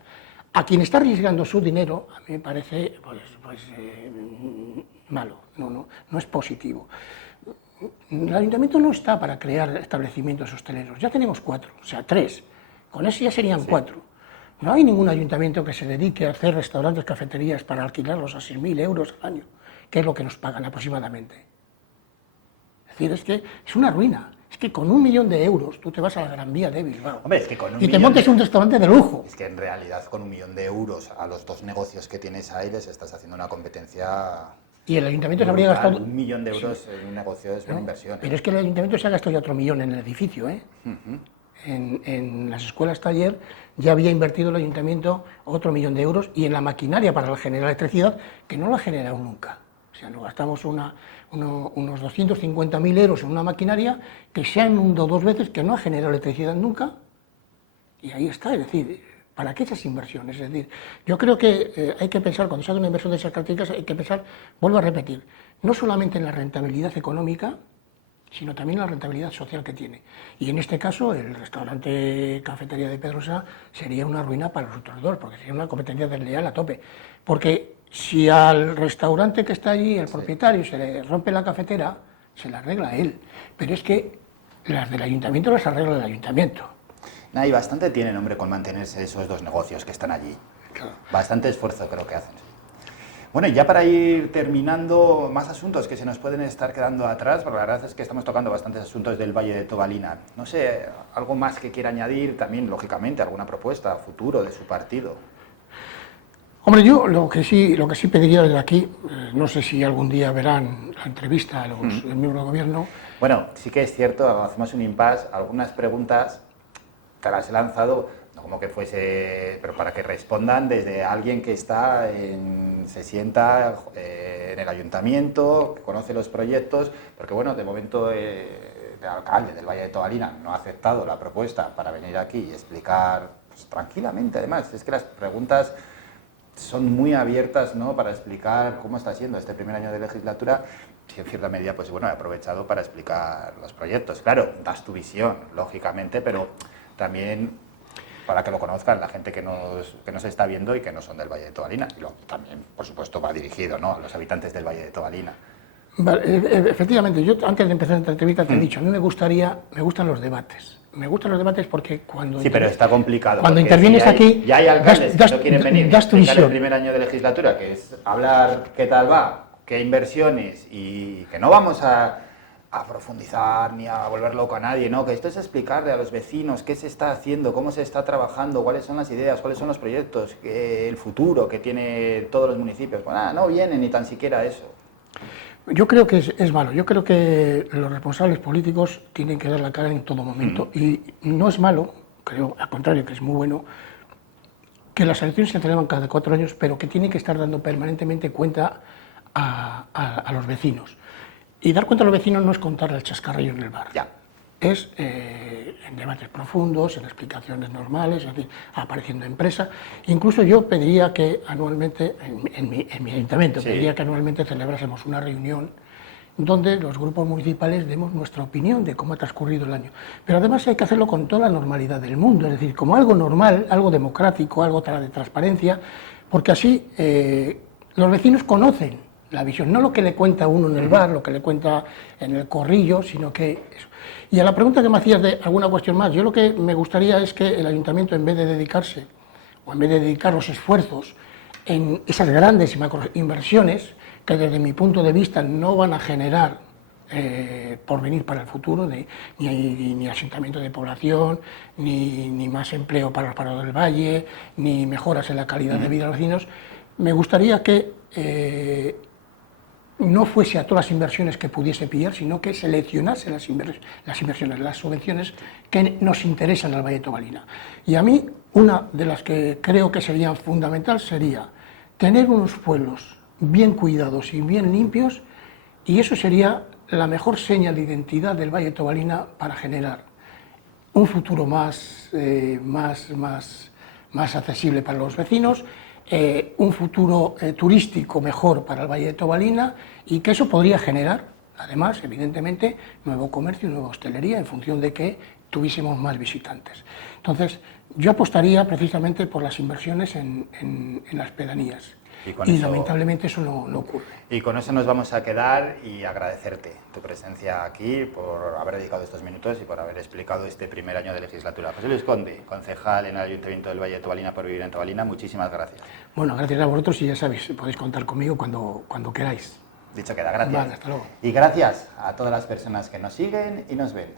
a quien está arriesgando su dinero, a mí me parece malo, no es positivo. El ayuntamiento no está para crear establecimientos hosteleros, ya tenemos 4, o sea, 3, con eso ya serían 4. No hay ningún ayuntamiento que se dedique a hacer restaurantes, cafeterías para alquilarlos a 6.000 euros al año, que es lo que nos pagan aproximadamente. Es decir, es que es una ruina. Es que con 1 millón de euros tú te vas a la Gran Vía de Bilbao. Hombre, es que con y te montes un restaurante de lujo. Es que en realidad con 1 millón de euros a los 2 negocios que tienes ahí les estás haciendo una competencia. Y el ayuntamiento se habría gastado... 1 millón de euros en un negocio es una inversión. Pero es que el ayuntamiento se ha gastado ya otro millón en el edificio, ¿eh? En las escuelas taller ya había invertido el ayuntamiento otro 1 millón de euros, y en la maquinaria para generar electricidad, que no la ha generado nunca. O sea, nos gastamos unos 250.000 euros en una maquinaria que se ha inundado 2 veces, que no ha generado electricidad nunca, y ahí está. Es decir, ¿para qué esas inversiones? Es decir, yo creo que hay que pensar, cuando se hace una inversión de esas características, hay que pensar, vuelvo a repetir, no solamente en la rentabilidad económica, sino también en la rentabilidad social que tiene. Y en este caso, el restaurante Cafetería de Pedrosa sería una ruina para los otros 2, porque sería una competencia desleal a tope. Porque si al restaurante que está allí, el propietario, se le rompe la cafetera, se la arregla él. Pero es que las del ayuntamiento las arregla el ayuntamiento. Y bastante tienen, hombre, con mantenerse esos 2 negocios que están allí. Claro. Bastante esfuerzo creo que hacen. Bueno, y ya para ir terminando, más asuntos que se nos pueden estar quedando atrás, porque la verdad es que estamos tocando bastantes asuntos del Valle de Tobalina. No sé, algo más que quiera añadir, también, lógicamente, alguna propuesta a futuro de su partido. Hombre, yo lo que sí pediría desde aquí, no sé si algún día verán la entrevista a los miembros del gobierno. Bueno, sí que es cierto, hacemos un impasse, algunas preguntas te las he lanzado, no como que fuese, pero para que respondan desde alguien que está se sienta en el ayuntamiento, que conoce los proyectos, porque bueno, de momento el alcalde del Valle de Tobalina no ha aceptado la propuesta para venir aquí y explicar pues, tranquilamente, además, es que las preguntas son muy abiertas, ¿no?, para explicar cómo está siendo este primer año de legislatura, y en cierta medida, pues bueno, he aprovechado para explicar los proyectos. Claro, das tu visión, lógicamente, pero también para que lo conozcan la gente que nos está viendo y que no son del Valle de Tobalina. Y también, por supuesto, va dirigido, ¿no?, a los habitantes del Valle de Tobalina. Vale, efectivamente, yo antes de empezar esta entrevista te he dicho, a mí me gustan los debates. Me gustan los debates porque cuando... Sí, pero está complicado. Cuando intervienes aquí... Ya hay alcaldes que no quieren venir, das tu explicar visión. el primer año de legislatura, que es hablar qué tal va, qué inversiones, y que no vamos a profundizar ni a volver loco a nadie, ¿no? Que esto es explicarle a los vecinos qué se está haciendo, cómo se está trabajando, cuáles son las ideas, cuáles son los proyectos, el futuro que tiene todos los municipios. Bueno, no vienen ni tan siquiera eso. Yo creo que es malo, yo creo que los responsables políticos tienen que dar la cara en todo momento y no es malo, creo al contrario que es muy bueno, que las elecciones se celebran cada 4 años, pero que tienen que estar dando permanentemente cuenta a los vecinos. Y dar cuenta a los vecinos no es contarle el chascarrillo en el bar. Ya. Es en debates profundos, en explicaciones normales, es decir, apareciendo en prensa. Incluso yo pediría que anualmente, en mi ayuntamiento, sí, pediría que anualmente celebrásemos una reunión donde los grupos municipales demos nuestra opinión de cómo ha transcurrido el año. Pero además hay que hacerlo con toda la normalidad del mundo, es decir, como algo normal, algo democrático, algo de transparencia, porque así los vecinos conocen la visión, no lo que le cuenta uno en el bar, lo que le cuenta en el corrillo, sino que eso. Y a la pregunta que me hacías de alguna cuestión más, yo lo que me gustaría es que el ayuntamiento, en vez de dedicarse, o en vez de dedicar los esfuerzos en esas grandes y macroinversiones, que desde mi punto de vista no van a generar porvenir para el futuro, ni asentamiento de población, ni más empleo para los parados del valle, ni mejoras en la calidad de vida de los vecinos, me gustaría que no fuese a todas las inversiones que pudiese pillar, sino que seleccionase las inversiones, las subvenciones que nos interesan al Valle de Tobalina. Y a mí, una de las que creo que sería fundamental sería tener unos pueblos bien cuidados y bien limpios, y eso sería la mejor seña de identidad del Valle de Tobalina para generar un futuro más accesible para los vecinos, un futuro turístico mejor para el Valle de Tobalina, y que eso podría generar, además, evidentemente, nuevo comercio y nueva hostelería en función de que tuviésemos más visitantes. Entonces, yo apostaría precisamente por las inversiones en las pedanías. Y lamentablemente eso no ocurre. Y con eso nos vamos a quedar y agradecerte tu presencia aquí, por haber dedicado estos minutos y por haber explicado este primer año de legislatura. José Luis Conde, concejal en el Ayuntamiento del Valle de Tobalina por vivir en Tobalina, muchísimas gracias. Bueno, gracias a vosotros y ya sabéis, podéis contar conmigo cuando queráis. Dicho queda, gracias. Vale, hasta luego. Y gracias a todas las personas que nos siguen y nos ven.